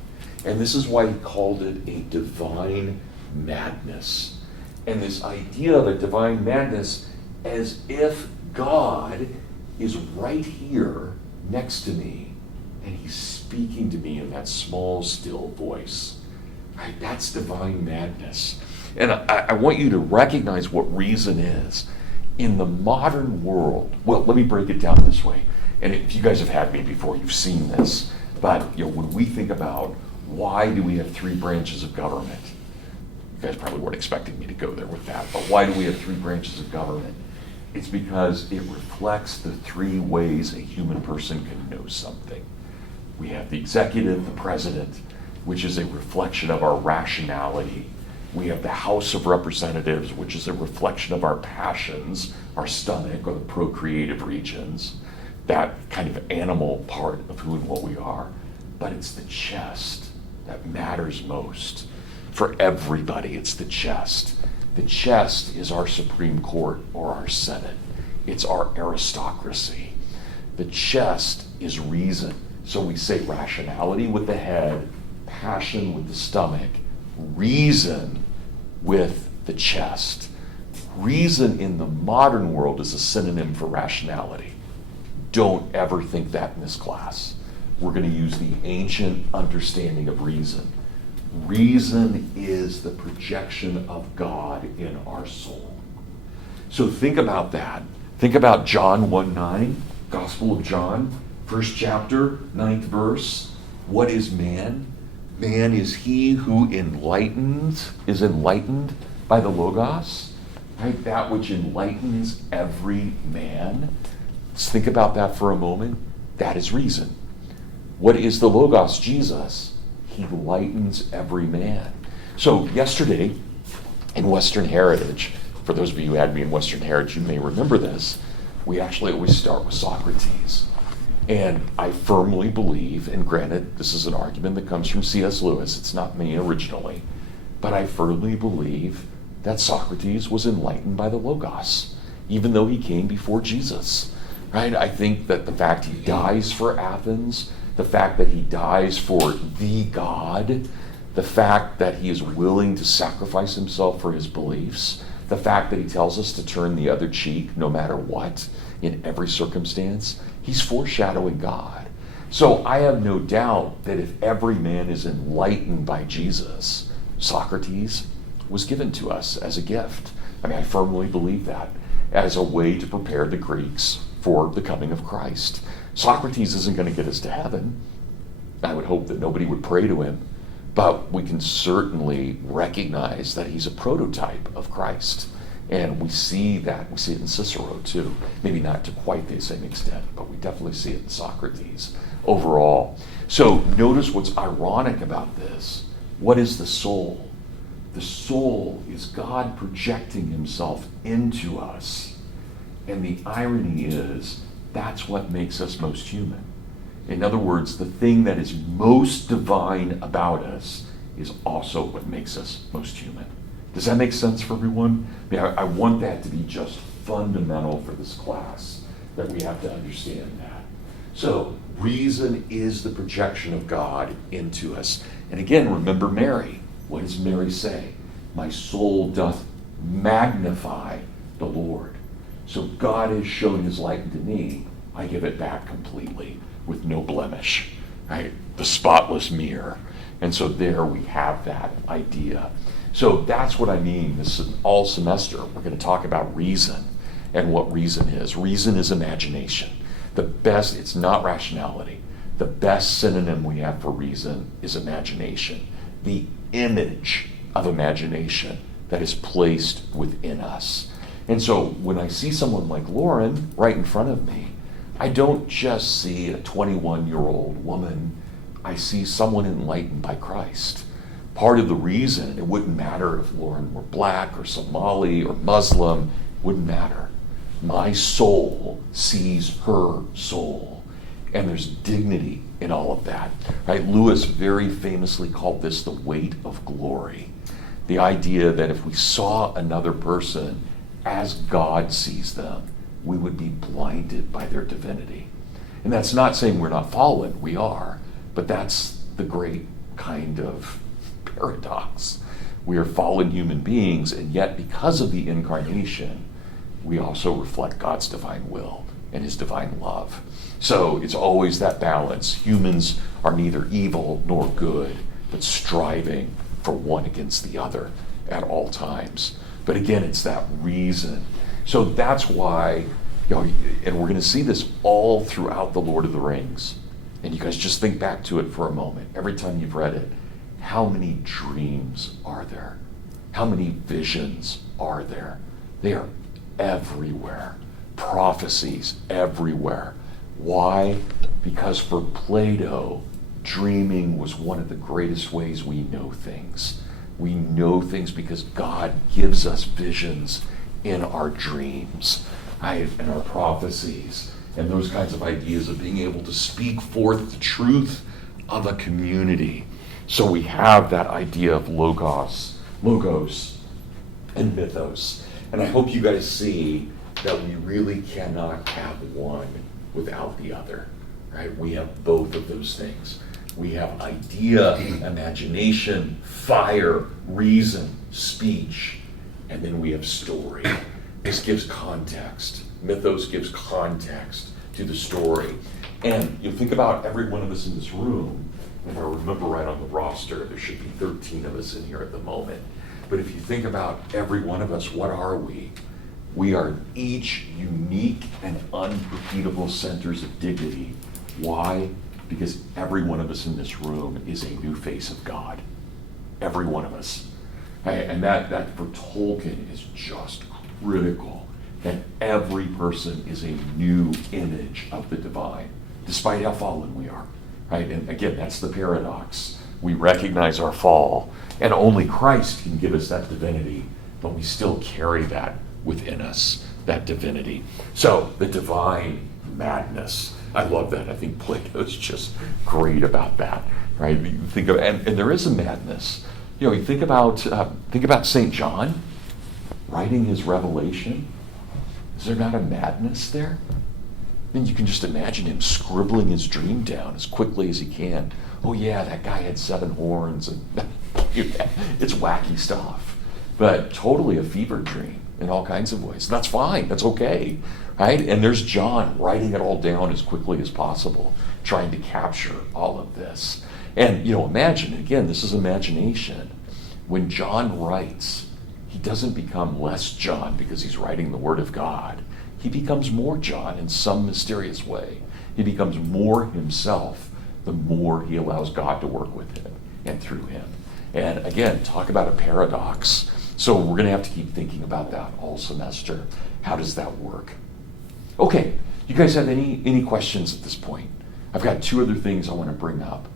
And this is why he called it a divine madness. And this idea of a divine madness as if God is right here next to me and he's speaking to me in that small, still voice. Right? That's divine madness. And I want you to recognize what reason is. In the modern world, well, let me break it down this way. And if you guys have had me before, you've seen this. But when we think about why do we have three branches of government, you guys probably weren't expecting me to go there with that, but why do we have three branches of government? It's because it reflects the three ways a human person can know something. We have the executive, the president, which is a reflection of our rationality. We have the House of Representatives, which is a reflection of our passions, our stomach, or the procreative regions, that kind of animal part of who and what we are. But it's the chest that matters most. For everybody, it's the chest. The chest is our Supreme Court or our Senate. It's our aristocracy. The chest is reason. So we say rationality with the head, passion with the stomach, reason with the chest. Reason in the modern world is a synonym for rationality. Don't ever think that in this class. We're going to use the ancient understanding of reason. Reason is the projection of God in our soul. So think about that. Think about John 1:9, Gospel of John, 1st chapter, 9th verse. What is man? Man is he who is enlightened by the Logos, right? That which enlightens every man. Let's think about that for a moment. That is reason. What is the Logos? Jesus. He lightens every man. So yesterday in Western Heritage, for those of you who had me in Western Heritage, you may remember this, we actually always start with Socrates. And I firmly believe, and granted, this is an argument that comes from C.S. Lewis, it's not me originally, but I firmly believe that Socrates was enlightened by the Logos, even though he came before Jesus, right? I think that the fact he dies for Athens, the fact that he dies for the God, the fact that he is willing to sacrifice himself for his beliefs, the fact that he tells us to turn the other cheek no matter what, in every circumstance, he's foreshadowing God. So I have no doubt that if every man is enlightened by Jesus, Socrates was given to us as a gift. I mean, I firmly believe that as a way to prepare the Greeks for the coming of Christ. Socrates isn't going to get us to heaven. I would hope that nobody would pray to him, but we can certainly recognize that he's a prototype of Christ. And we see that, we see it in Cicero too. Maybe not to quite the same extent, but we definitely see it in Socrates overall. So notice what's ironic about this. What is the soul? The soul is God projecting himself into us. And the irony is, that's what makes us most human. In other words, the thing that is most divine about us is also what makes us most human. Does that make sense for everyone? I mean, I want that to be just fundamental for this class, that we have to understand that. So, reason is the projection of God into us. And again, remember Mary. What does Mary say? My soul doth magnify the Lord. So God has shown his light unto me. I give it back completely with no blemish, right? The spotless mirror. And so there we have that idea. So that's what I mean. This all semester, we're going to talk about reason and what reason is. Reason is imagination. The best, it's not rationality. The best synonym we have for reason is imagination. The image of imagination that is placed within us. And so when I see someone like Lauren right in front of me, I don't just see a 21-year-old woman. I see someone enlightened by Christ. Part of the reason, it wouldn't matter if Lauren were black or Somali or Muslim, wouldn't matter. My soul sees her soul. And there's dignity in all of that, right? Lewis very famously called this the weight of glory. The idea that if we saw another person as God sees them, we would be blinded by their divinity. And that's not saying we're not fallen, we are, but that's the great kind of paradox. We are fallen human beings, and yet because of the incarnation, we also reflect God's divine will and his divine love. So it's always that balance. Humans are neither evil nor good, but striving for one against the other at all times. But again, it's that reason. So that's why, and we're going to see this all throughout the Lord of the Rings. And you guys just think back to it for a moment. Every time you've read it, how many dreams are there? How many visions are there? They are everywhere. Prophecies everywhere. Why? Because for Plato, dreaming was one of the greatest ways we know things. We know things because God gives us visions in our dreams, right? And our prophecies, and those kinds of ideas of being able to speak forth the truth of a community. So we have that idea of logos, and mythos. And I hope you guys see that we really cannot have one without the other, right? We have both of those things. We have idea, imagination, fire, reason, speech, and then we have story. This gives context. Mythos gives context to the story. And you think about every one of us in this room, if I remember right on the roster, there should be 13 of us in here at the moment. But if you think about every one of us, what are we? We are each unique and unrepeatable centers of dignity. Why? Because every one of us in this room is a new face of God. Every one of us. And that for Tolkien is just critical. That every person is a new image of the divine, despite how fallen we are. Right? And again, that's the paradox. We recognize our fall, and only Christ can give us that divinity, but we still carry that within us, that divinity. So the divine madness. I love that. I think Plato's just great about that, right? You think of, and there is a madness. You think about St. John writing his Revelation. Is there not a madness there? And you can just imagine him scribbling his dream down as quickly as he can. Oh yeah, that guy had 7 horns, and it's wacky stuff, but totally a fever dream in all kinds of ways. That's fine. That's okay, right? And there's John writing it all down as quickly as possible, trying to capture all of this. And imagine, again, this is imagination. When John writes, he doesn't become less John because he's writing the Word of God. He becomes more John in some mysterious way. He becomes more himself the more he allows God to work with him and through him. And again, talk about a paradox. So we're going to have to keep thinking about that all semester. How does that work? Okay, you guys have any questions at this point? I've got 2 other things I want to bring up,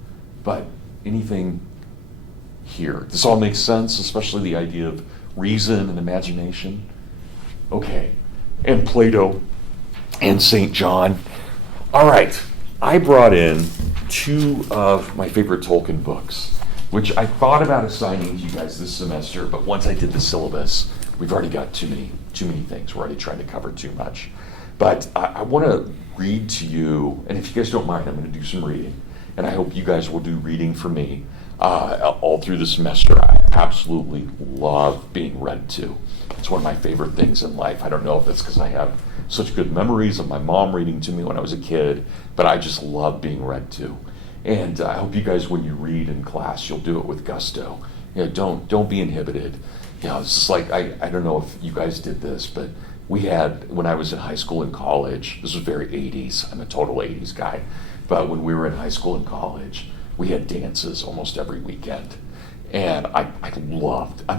but anything here? This all makes sense, especially the idea of reason and imagination? Okay, and Plato and St. John. All right, I brought in 2 of my favorite Tolkien books, which I thought about assigning to you guys this semester, but once I did the syllabus, we've already got too many things. We're already trying to cover too much. But I want to read to you, and if you guys don't mind, I'm going to do some reading, and I hope you guys will do reading for me all through the semester. I absolutely love being read to. It's one of my favorite things in life. I don't know if it's because I have such good memories of my mom reading to me when I was a kid, but I just love being read to. And I hope you guys, when you read in class, you'll do it with gusto. Don't be inhibited. It's like, I don't know if you guys did this, but we had, when I was in high school and college, this was very 80s, I'm a total 80s guy, but when we were in high school and college, we had dances almost every weekend. And I'm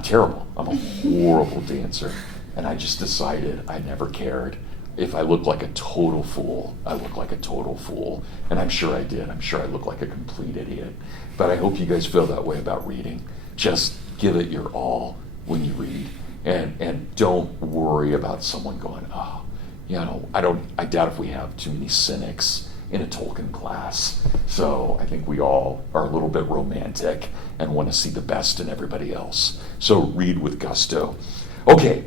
terrible, I'm a horrible dancer, and I just decided I never cared. If I looked like a total fool, I looked like a total fool. And I'm sure I did. I'm sure I looked like a complete idiot. But I hope you guys feel that way about reading. Just give it your all when you read. And don't worry about someone going, I doubt if we have too many cynics in a Tolkien class. So I think we all are a little bit romantic and want to see the best in everybody else. So read with gusto. Okay,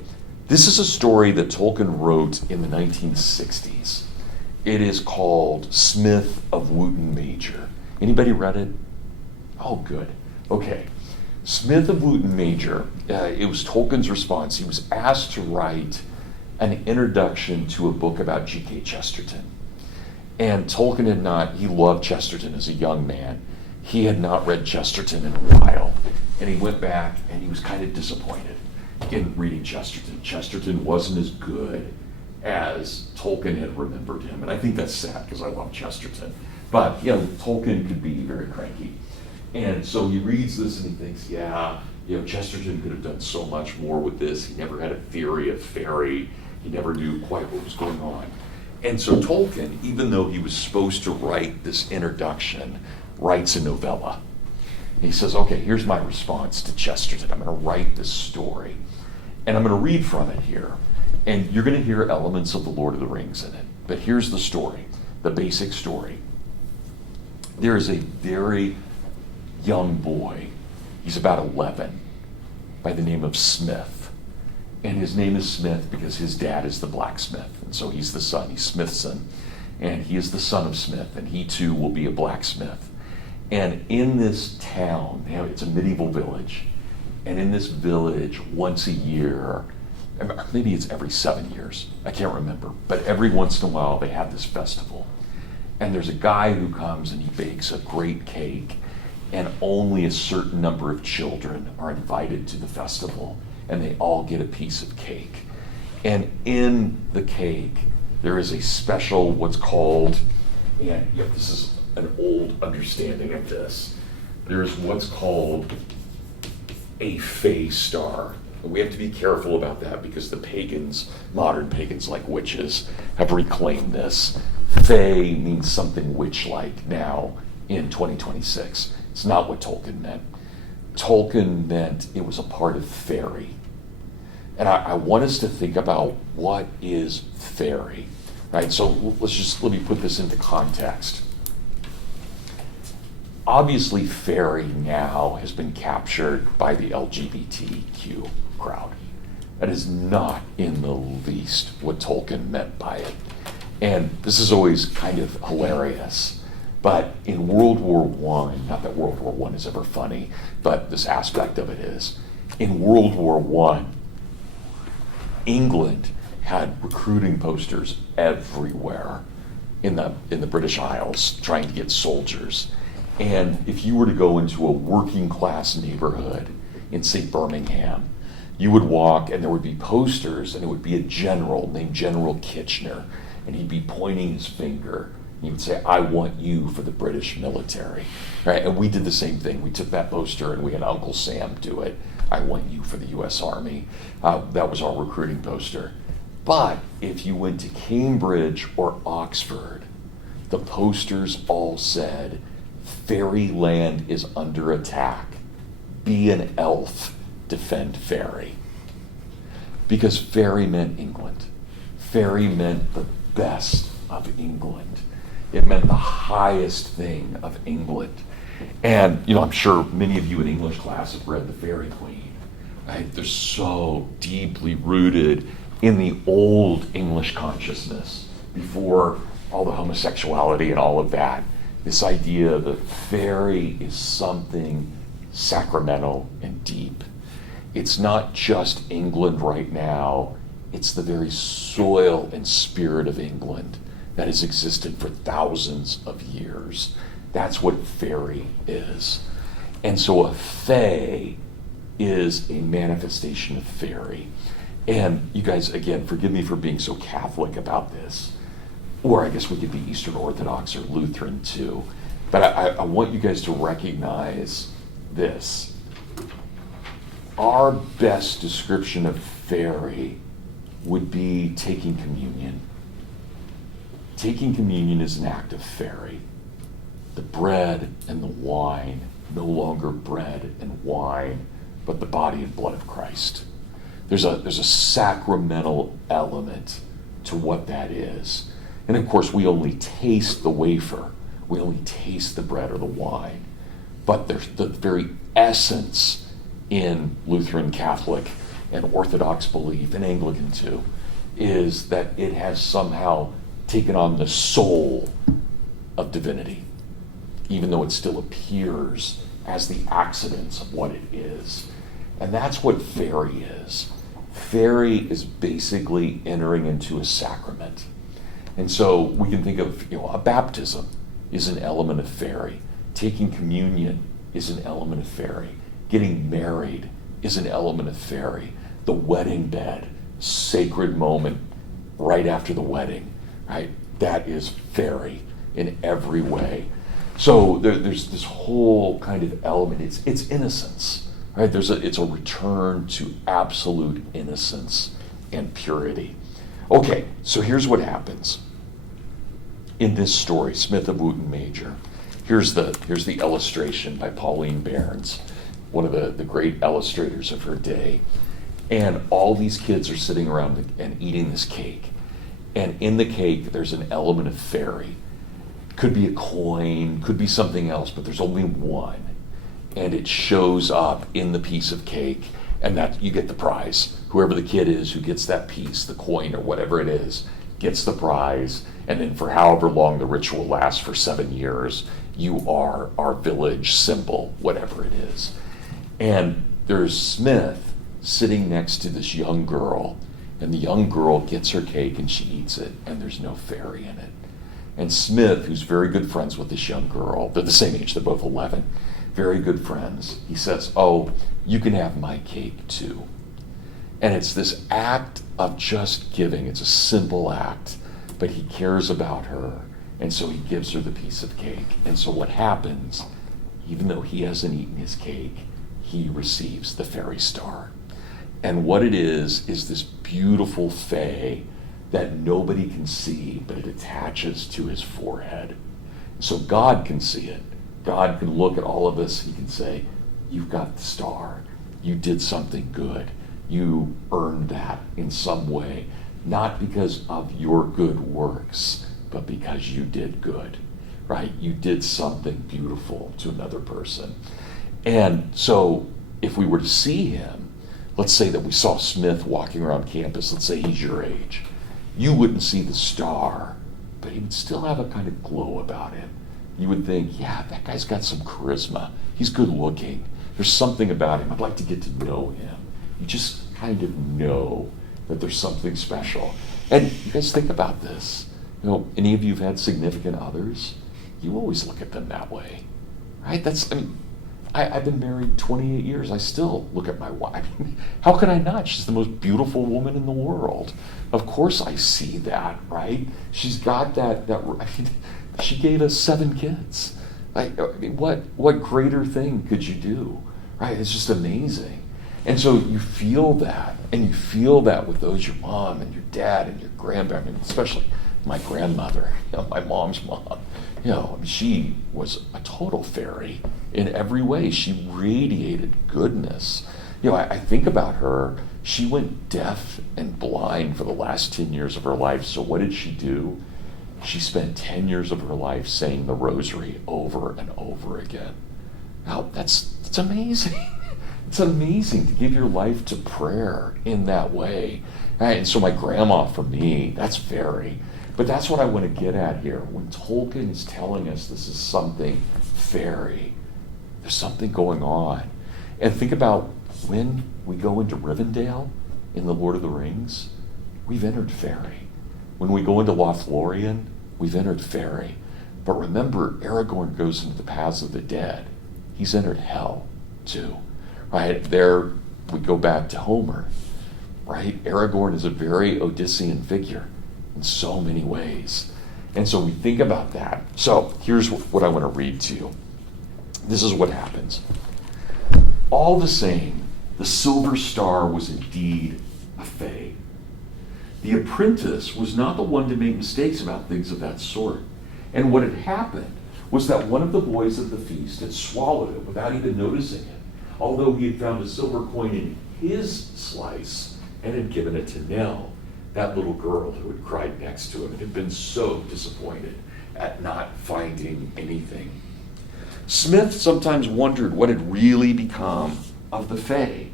this is a story that Tolkien wrote in the 1960s. It is called Smith of Wootton Major. Anybody read it? Oh, good. Okay. Smith of Wootton Major, it was Tolkien's response. He was asked to write an introduction to a book about G.K. Chesterton. And Tolkien he loved Chesterton as a young man. He had not read Chesterton in a while. And he went back and he was kind of disappointed in reading Chesterton. Chesterton wasn't as good as Tolkien had remembered him. And I think that's sad because I love Chesterton. But, Tolkien could be very cranky. And so he reads this and he thinks, Chesterton could have done so much more with this. He never had a theory of Faerie. He never knew quite what was going on. And so Tolkien, even though he was supposed to write this introduction, writes a novella. He says, okay, here's my response to Chesterton. I'm going to write this story. And I'm going to read from it here. And you're going to hear elements of The Lord of the Rings in it. But here's the story, the basic story. There is a very young boy, he's about 11, by the name of Smith. And his name is Smith because his dad is the blacksmith. And so he's the son, he's Smith's son. And he is the son of Smith, and he too will be a blacksmith. And in this town, it's a medieval village, and in this village, once a year, maybe it's every 7 years, I can't remember, but every once in a while they have this festival. And there's a guy who comes and he bakes a great cake, and only a certain number of children are invited to the festival, and they all get a piece of cake. And in the cake, there is a special, what's called, and this is an old understanding of this, there is what's called a Fae star. And we have to be careful about that because the pagans, modern pagans like witches, have reclaimed this. Fae means something witch-like now in 2026. It's not what Tolkien meant. Tolkien meant it was a part of Faerie. And I want us to think about what is Faerie, right? So let me put this into context. Obviously, Faerie now has been captured by the LGBTQ crowd. That is not in the least what Tolkien meant by it. And this is always kind of hilarious. But in World War I, not that World War I is ever funny, but this aspect of it is, in World War I, England had recruiting posters everywhere in the British Isles trying to get soldiers. And if you were to go into a working class neighborhood in, say, Birmingham, you would walk and there would be posters, and it would be a general named General Kitchener, and he'd be pointing his finger. He would say, I want you for the British military. Right? And we did the same thing. We took that poster and we had Uncle Sam do it. I want you for the US Army. That was our recruiting poster. But if you went to Cambridge or Oxford, the posters all said, Fairyland is under attack. Be an elf. Defend Faerie. Because Faerie meant England. Faerie meant the best of England. It meant the highest thing of England. And, I'm sure many of you in English class have read The Faerie Queen. Right? They're so deeply rooted in the old English consciousness before all the homosexuality and all of that. This idea that Faerie is something sacramental and deep. It's not just England right now, it's the very soil and spirit of England that has existed for thousands of years. That's what Faerie is. And so a Fae is a manifestation of Faerie. And you guys, again, forgive me for being so Catholic about this. Or I guess we could be Eastern Orthodox or Lutheran too. But I want you guys to recognize this. Our best description of Faerie would be taking communion. Taking communion is an act of Faerie. The bread and the wine, no longer bread and wine, but the body and blood of Christ. There's a sacramental element to what that is. And of course, we only taste the wafer, we only taste the bread or the wine. But there's the very essence in Lutheran, Catholic, and Orthodox belief, and Anglican too, is that it has somehow taken on the soul of divinity, even though it still appears as the accidents of what it is. And that's what Faerie is. Faerie is basically entering into a sacrament. And so we can think of, a baptism is an element of Faerie. Taking communion is an element of Faerie. Getting married is an element of Faerie. The wedding bed, sacred moment right after the wedding, right? That is Faerie in every way. So there's this whole kind of element. It's innocence, right? It's a return to absolute innocence and purity. Okay, so here's what happens in this story, Smith of Wootton Major. Here's the illustration by Pauline Barnes, one of the great illustrators of her day. And all these kids are sitting around and eating this cake. And in the cake, there's an element of Faerie. Could be a coin, could be something else, but there's only one. And it shows up in the piece of cake, and that you get the prize. Whoever the kid is who gets that piece, the coin or whatever it is, gets the prize. And then for however long the ritual lasts, for 7 years, you are our village symbol, whatever it is. And there's Smith sitting next to this young girl, and the young girl gets her cake and she eats it, and there's no Faerie in it. And Smith, who's very good friends with this young girl, they're the same age, they're both 11, very good friends, he says, "Oh, you can have my cake too." And it's this act of just giving. It's a simple act, but he cares about her, and so he gives her the piece of cake. And so what happens, even though he hasn't eaten his cake, he receives the Faerie star. And what it is this beautiful fae that nobody can see, but it attaches to his forehead. So God can see it. God can look at all of us. He can say, "You've got the star. You did something good. You earned that in some way, not because of your good works, but because you did good," right? You did something beautiful to another person. And so if we were to see him, let's say that we saw Smith walking around campus, let's say he's your age, you wouldn't see the star, but he would still have a kind of glow about him. You would think, yeah, that guy's got some charisma. He's good looking. There's something about him. I'd like to get to know him. You just kind of know that there's something special. And you guys think about this. Any of you have had significant others? You always look at them that way, right? I've been married 28 years. I still look at my wife. How can I not? She's the most beautiful woman in the world. Of course I see that, right? She's got that she gave us 7 kids. What greater thing could you do, right? It's just amazing. And so you feel that, and you feel that with those, your mom and your dad and your grandparents, especially my grandmother, my mom's mom. She was a total Faerie in every way. She radiated goodness. I think about her. She went deaf and blind for the last 10 years of her life. So what did she do? She spent 10 years of her life saying the rosary over and over again. Now, that's amazing. It's amazing to give your life to prayer in that way. And so my grandma, for me, that's Faerie. But that's what I want to get at here. When Tolkien is telling us this is something Faerie, there's something going on. And think about when we go into Rivendell in The Lord of the Rings, we've entered Faerie. When we go into Lothlorien, we've entered Faerie. But remember, Aragorn goes into the paths of the dead. He's entered hell too, right? There we go back to Homer, right? Aragorn is a very Odyssean figure in so many ways. And so we think about that. So here's what I want to read to you. This is what happens. All the same, the silver star was indeed a fae. The apprentice was not the one to make mistakes about things of that sort. And what had happened was that one of the boys at the feast had swallowed it without even noticing it, although he had found a silver coin in his slice and had given it to Nell. that little girl who had cried next to him and had been so disappointed at not finding anything. Smith sometimes wondered what had really become of the Fae,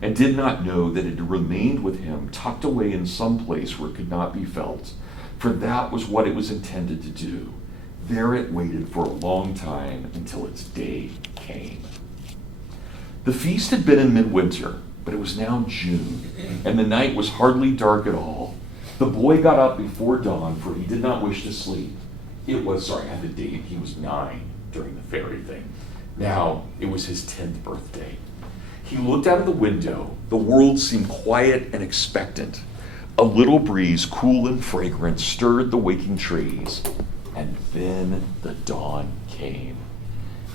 and did not know that it had remained with him, tucked away in some place where it could not be felt, for that was what it was intended to do. There it waited for a long time until its day came. The feast had been in midwinter, but it was now June, and the night was hardly dark at all. The boy got up before dawn, for he did not wish to sleep. At the date, he was 9 during the Faerie thing. Now, it was his 10th birthday. He looked out of the window. The world seemed quiet and expectant. A little breeze, cool and fragrant, stirred the waking trees. And then the dawn came.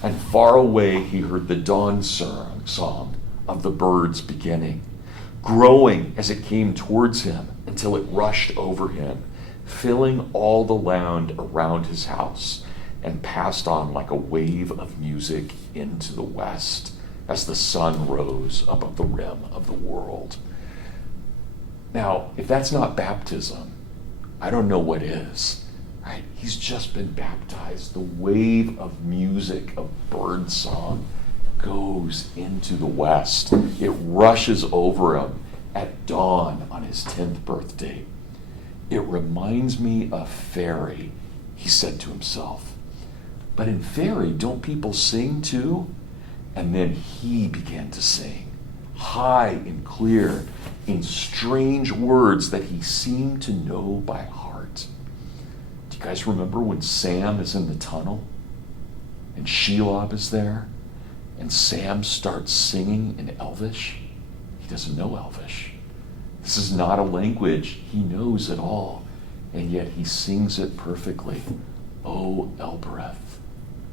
And far away he heard the dawn song of the birds beginning, growing as it came towards him until it rushed over him, filling all the land around his house, and passed on like a wave of music into the west as the sun rose above the rim of the world. Now, if that's not baptism, I don't know what is. Right? He's just been baptized. The wave of music, of bird song, goes into the west. It rushes over him at dawn on his 10th birthday. It reminds me of Faerie, he said to himself. But in Faerie, don't people sing too? And then he began to sing, high and clear, in strange words that he seemed to know by heart. Do you guys remember when Sam is in the tunnel and Shelob is there and Sam starts singing in Elvish? He doesn't know Elvish. This is not a language he knows at all, and yet he sings it perfectly. O Elbereth,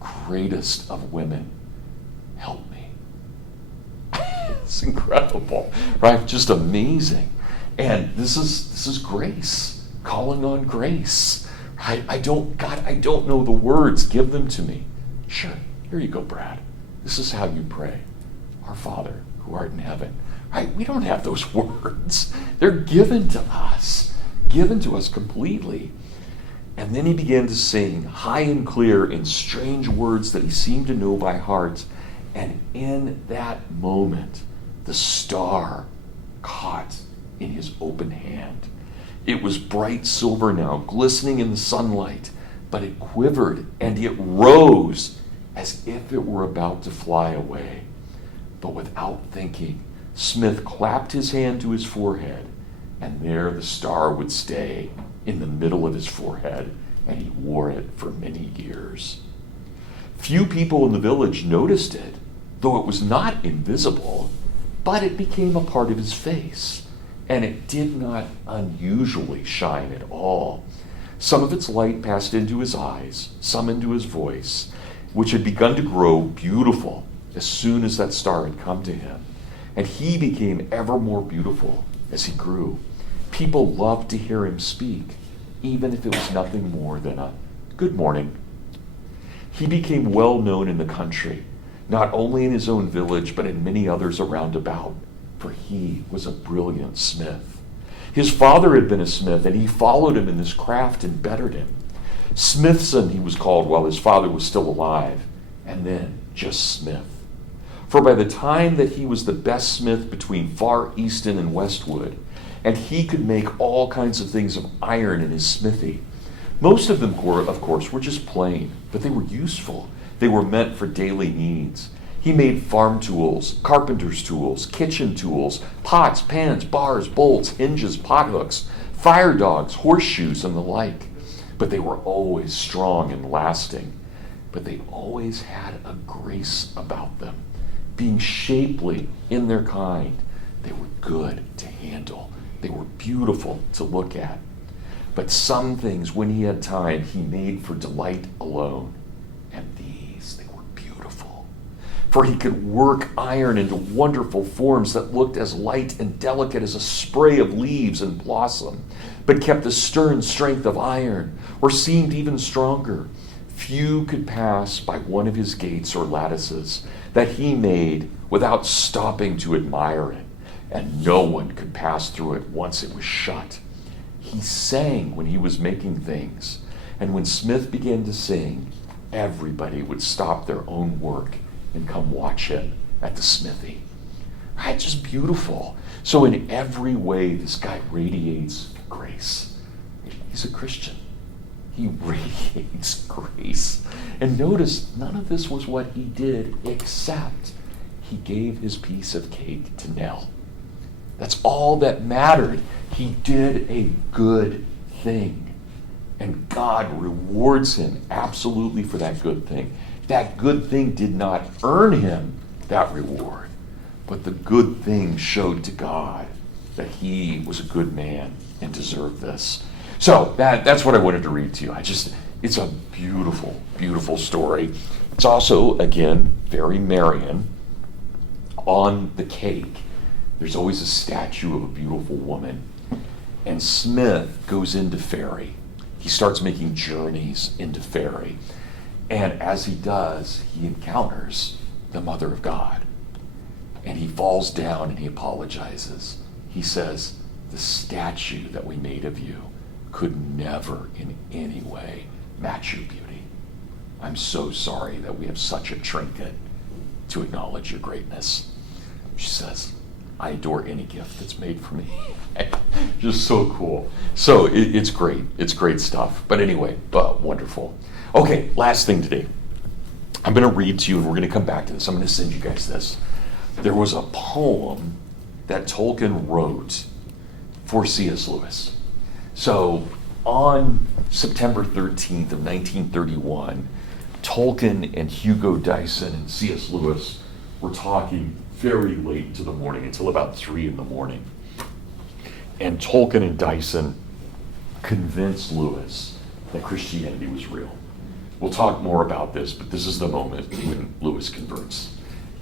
greatest of women, help me. It's incredible, right? Just amazing. And this is grace, calling on grace. Right? I don't know the words. Give them to me. Sure, here you go, Brad. This is how you pray. Our Father, who art in heaven. Right? We don't have those words. They're given to us completely. And then he began to sing high and clear in strange words that he seemed to know by heart. And in that moment, the star caught in his open hand. It was bright silver now, glistening in the sunlight, but it quivered and it rose as if it were about to fly away. But without thinking, Smith clapped his hand to his forehead, and there the star would stay in the middle of his forehead, and he wore it for many years. Few people in the village noticed it, though it was not invisible, but it became a part of his face, and it did not unusually shine at all. Some of its light passed into his eyes, some into his voice, which had begun to grow beautiful as soon as that star had come to him. And he became ever more beautiful as he grew. People loved to hear him speak, even if it was nothing more than a good morning. He became well known in the country, not only in his own village, but in many others around about, for he was a brilliant smith. His father had been a smith, and he followed him in this craft and bettered him. Smithson he was called while his father was still alive, and then just Smith. For by the time that he was the best smith between Far Easton and Westwood, and he could make all kinds of things of iron in his smithy. Most of them, of course, were just plain, but they were useful. They were meant for daily needs. He made farm tools, carpenter's tools, kitchen tools, pots, pans, bars, bolts, hinges, pothooks, fire dogs, horseshoes, and the like. But they were always strong and lasting. But they always had a grace about them. Being shapely in their kind, they were good to handle. They were beautiful to look at. But some things, when he had time, he made for delight alone. And these, they were beautiful. For he could work iron into wonderful forms that looked as light and delicate as a spray of leaves and blossom, but kept the stern strength of iron, or seemed even stronger. Few could pass by one of his gates or lattices that he made without stopping to admire it, and no one could pass through it once it was shut. He sang when he was making things. And when Smith began to sing, everybody would stop their own work and come watch him at the smithy. Right? Just beautiful. So in every way, this guy radiates grace. He's a Christian. He radiates grace. And notice, none of this was what he did, except he gave his piece of cake to Nell. That's all that mattered. He did a good thing. And God rewards him absolutely for that good thing. That good thing did not earn him that reward, but the good thing showed to God that he was a good man and deserved this. So that's what I wanted to read to you. It's a beautiful, beautiful story. It's also, again, very Marian. On the cake, there's always a statue of a beautiful woman. And Smith goes into Faerie. He starts making journeys into Faerie. And as he does, he encounters the Mother of God. And he falls down and he apologizes. He says, the statue that we made of you could never in any way match your beauty. I'm so sorry that we have such a trinket to acknowledge your greatness. She says, I adore any gift that's made for me. Just so cool. So it's great. It's great stuff. But anyway, wonderful. Okay, last thing today. I'm going to read to you, and we're going to come back to this. I'm going to send you guys this. There was a poem that Tolkien wrote for C.S. Lewis. So on September 13th of 1931, Tolkien and Hugo Dyson and C.S. Lewis were talking very late into the morning, until about 3 in the morning. And Tolkien and Dyson convinced Lewis that Christianity was real. We'll talk more about this, but this is the moment when Lewis converts.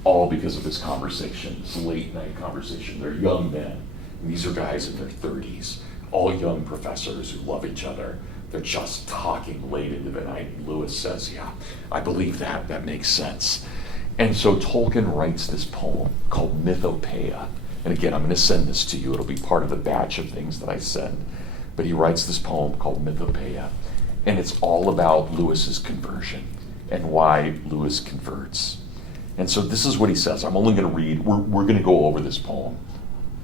All because of this conversation, this late night conversation. They're young men. And these are guys in their 30s, all young professors who love each other. They're just talking late into the night. And Lewis says, yeah, I believe that. That makes sense. And so Tolkien writes this poem called Mythopoeia. And again, I'm going to send this to you. It'll be part of the batch of things that I send. But he writes this poem called Mythopoeia. And it's all about Lewis's conversion and why Lewis converts. And so this is what he says. I'm only going to read. We're going to go over this poem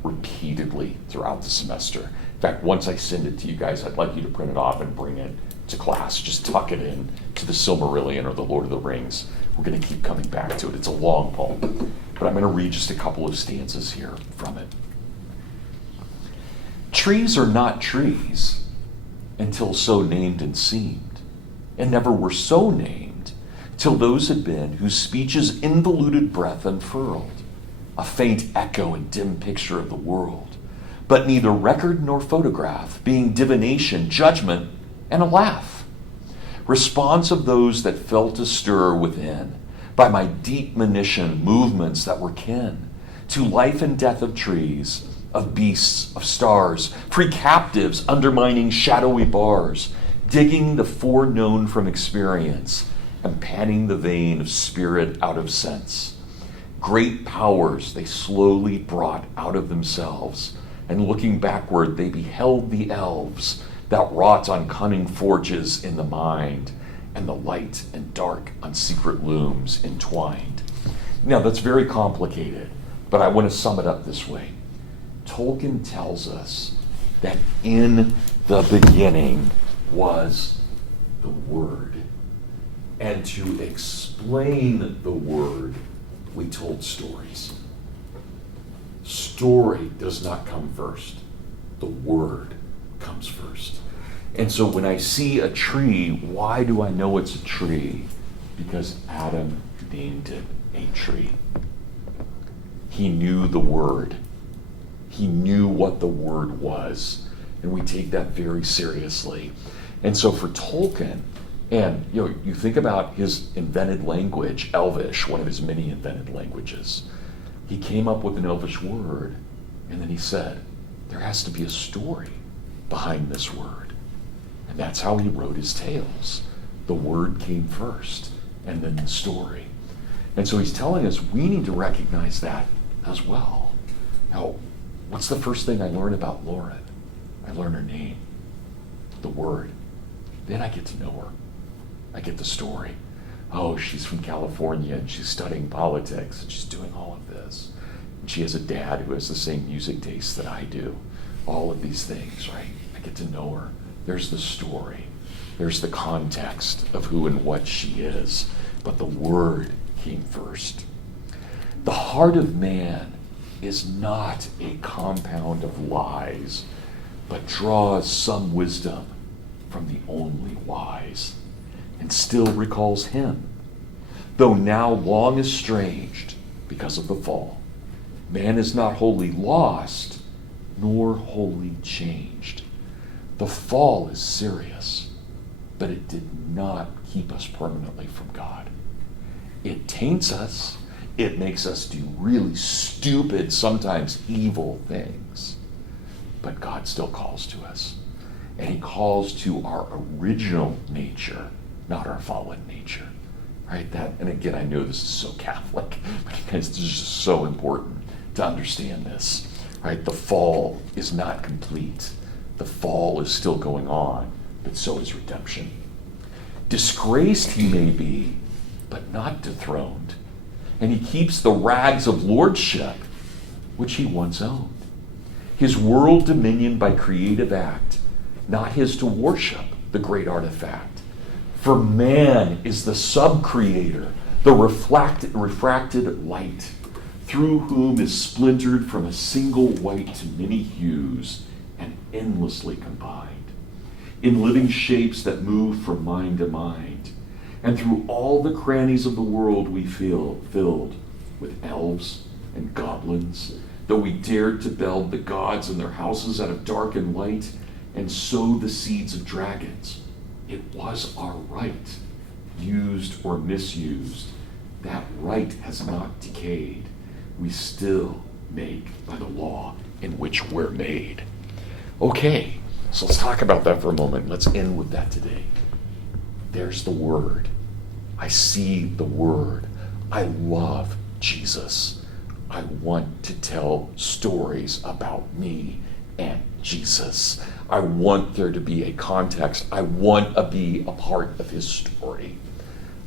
repeatedly throughout the semester. In fact, once I send it to you guys, I'd like you to print it off and bring it to class. Just tuck it in to the Silmarillion or the Lord of the Rings. We're going to keep coming back to it. It's a long poem, but I'm going to read just a couple of stanzas here from it. Trees are not trees until so named and seemed, and never were so named till those had been whose speech's involuted breath unfurled, a faint echo and dim picture of the world, but neither record nor photograph, being divination, judgment, and a laugh. Response of those that felt a stir within, by my deep monition movements that were kin to life and death of trees, of beasts, of stars, free captives undermining shadowy bars, digging the foreknown from experience, and panning the vein of spirit out of sense. Great powers they slowly brought out of themselves, and looking backward they beheld the elves that wrought on cunning forges in the mind, and the light and dark on secret looms entwined. Now that's very complicated, but I want to sum it up this way. Tolkien tells us that in the beginning was the Word. And to explain the Word, we told stories. Story does not come first. The Word comes first. And so when I see a tree, why do I know it's a tree? Because Adam named it a tree. He knew the Word. He knew what the Word was. And we take that very seriously. And so for Tolkien, and you think about his invented language, Elvish, one of his many invented languages. He came up with an Elvish word, and then he said, there has to be a story behind this word. And that's how he wrote his tales. The word came first, and then the story. And so he's telling us we need to recognize that as well. Now, what's the first thing I learn about Lauren? I learn her name. the Word. Then I get to know her. I get the story. Oh, she's from California and she's studying politics and she's doing all of this. And she has a dad who has the same music taste that I do. All of these things, right? I get to know her. There's the story. There's the context of who and what she is. But the Word came first. The heart of man is not a compound of lies, but draws some wisdom from the only wise, and still recalls him. Though now long estranged because of the fall, man is not wholly lost, nor wholly changed. The fall is serious, but it did not keep us permanently from God. It taints us. It makes us do really stupid, sometimes evil things. But God still calls to us. And he calls to our original nature, not our fallen nature. Right? That, and again, I know this is so Catholic, but guys, this is just so important to understand this. Right? The fall is not complete. The fall is still going on, but so is redemption. Disgraced he may be, but not dethroned. And he keeps the rags of lordship, which he once owned. His world dominion by creative act, not his to worship, the great artifact. For man is the sub-creator, the refracted light, through whom is splintered from a single white to many hues and endlessly combined, in living shapes that move from mind to mind. And through all the crannies of the world we feel filled with elves and goblins, though we dared to build the gods and their houses out of dark and light, and sow the seeds of dragons. It was our right, used or misused. That right has not decayed. We still make by the law in which we're made. Okay, so let's talk about that for a moment. Let's end with that today. There's the Word. I see the Word. I love Jesus. I want to tell stories about me and Jesus. I want there to be a context. I want to be a part of his story.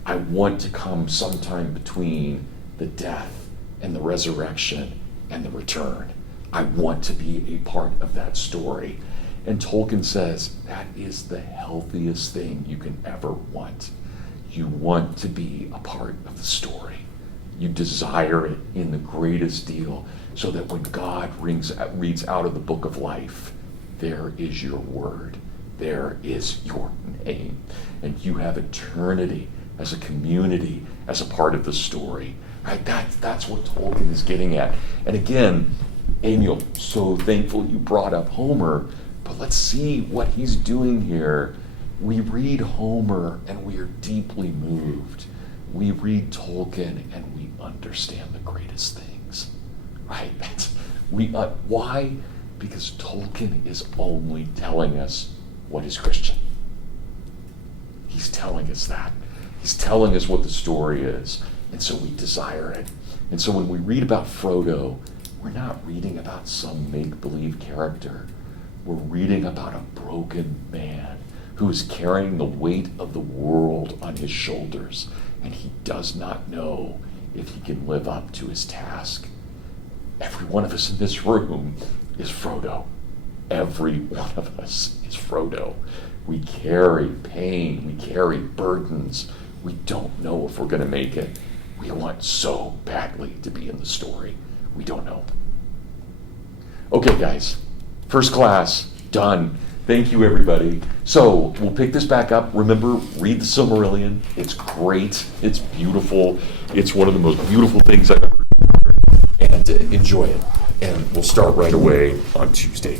I want to come sometime between the death and the resurrection and the return. I want to be a part of that story. And Tolkien says that is the healthiest thing you can ever want. You want to be a part of the story. You desire it in the greatest deal, so that when God reads out of the book of life, there is your word. There is your name. And you have eternity as a community, as a part of the story. Right? That's what Tolkien is getting at. And again, Amy, I'm so thankful you brought up Homer. But let's see what he's doing here. We read Homer and we are deeply moved. We read Tolkien and we understand the greatest things. Right? Why? Because Tolkien is only telling us what is Christian. He's telling us that. He's telling us what the story is. And so we desire it. And so when we read about Frodo, we're not reading about some make-believe character. We're reading about a broken man who is carrying the weight of the world on his shoulders, and he does not know if he can live up to his task. Every one of us in this room is Frodo. Every one of us is Frodo. We carry pain, we carry burdens. We don't know if we're going to make it. We want so badly to be in the story. We don't know. Okay, guys. First class, done. Thank you, everybody. So we'll pick this back up. Remember, read the Silmarillion. It's great. It's beautiful. It's one of the most beautiful things I've ever encountered. And enjoy it. And we'll start right away on Tuesday.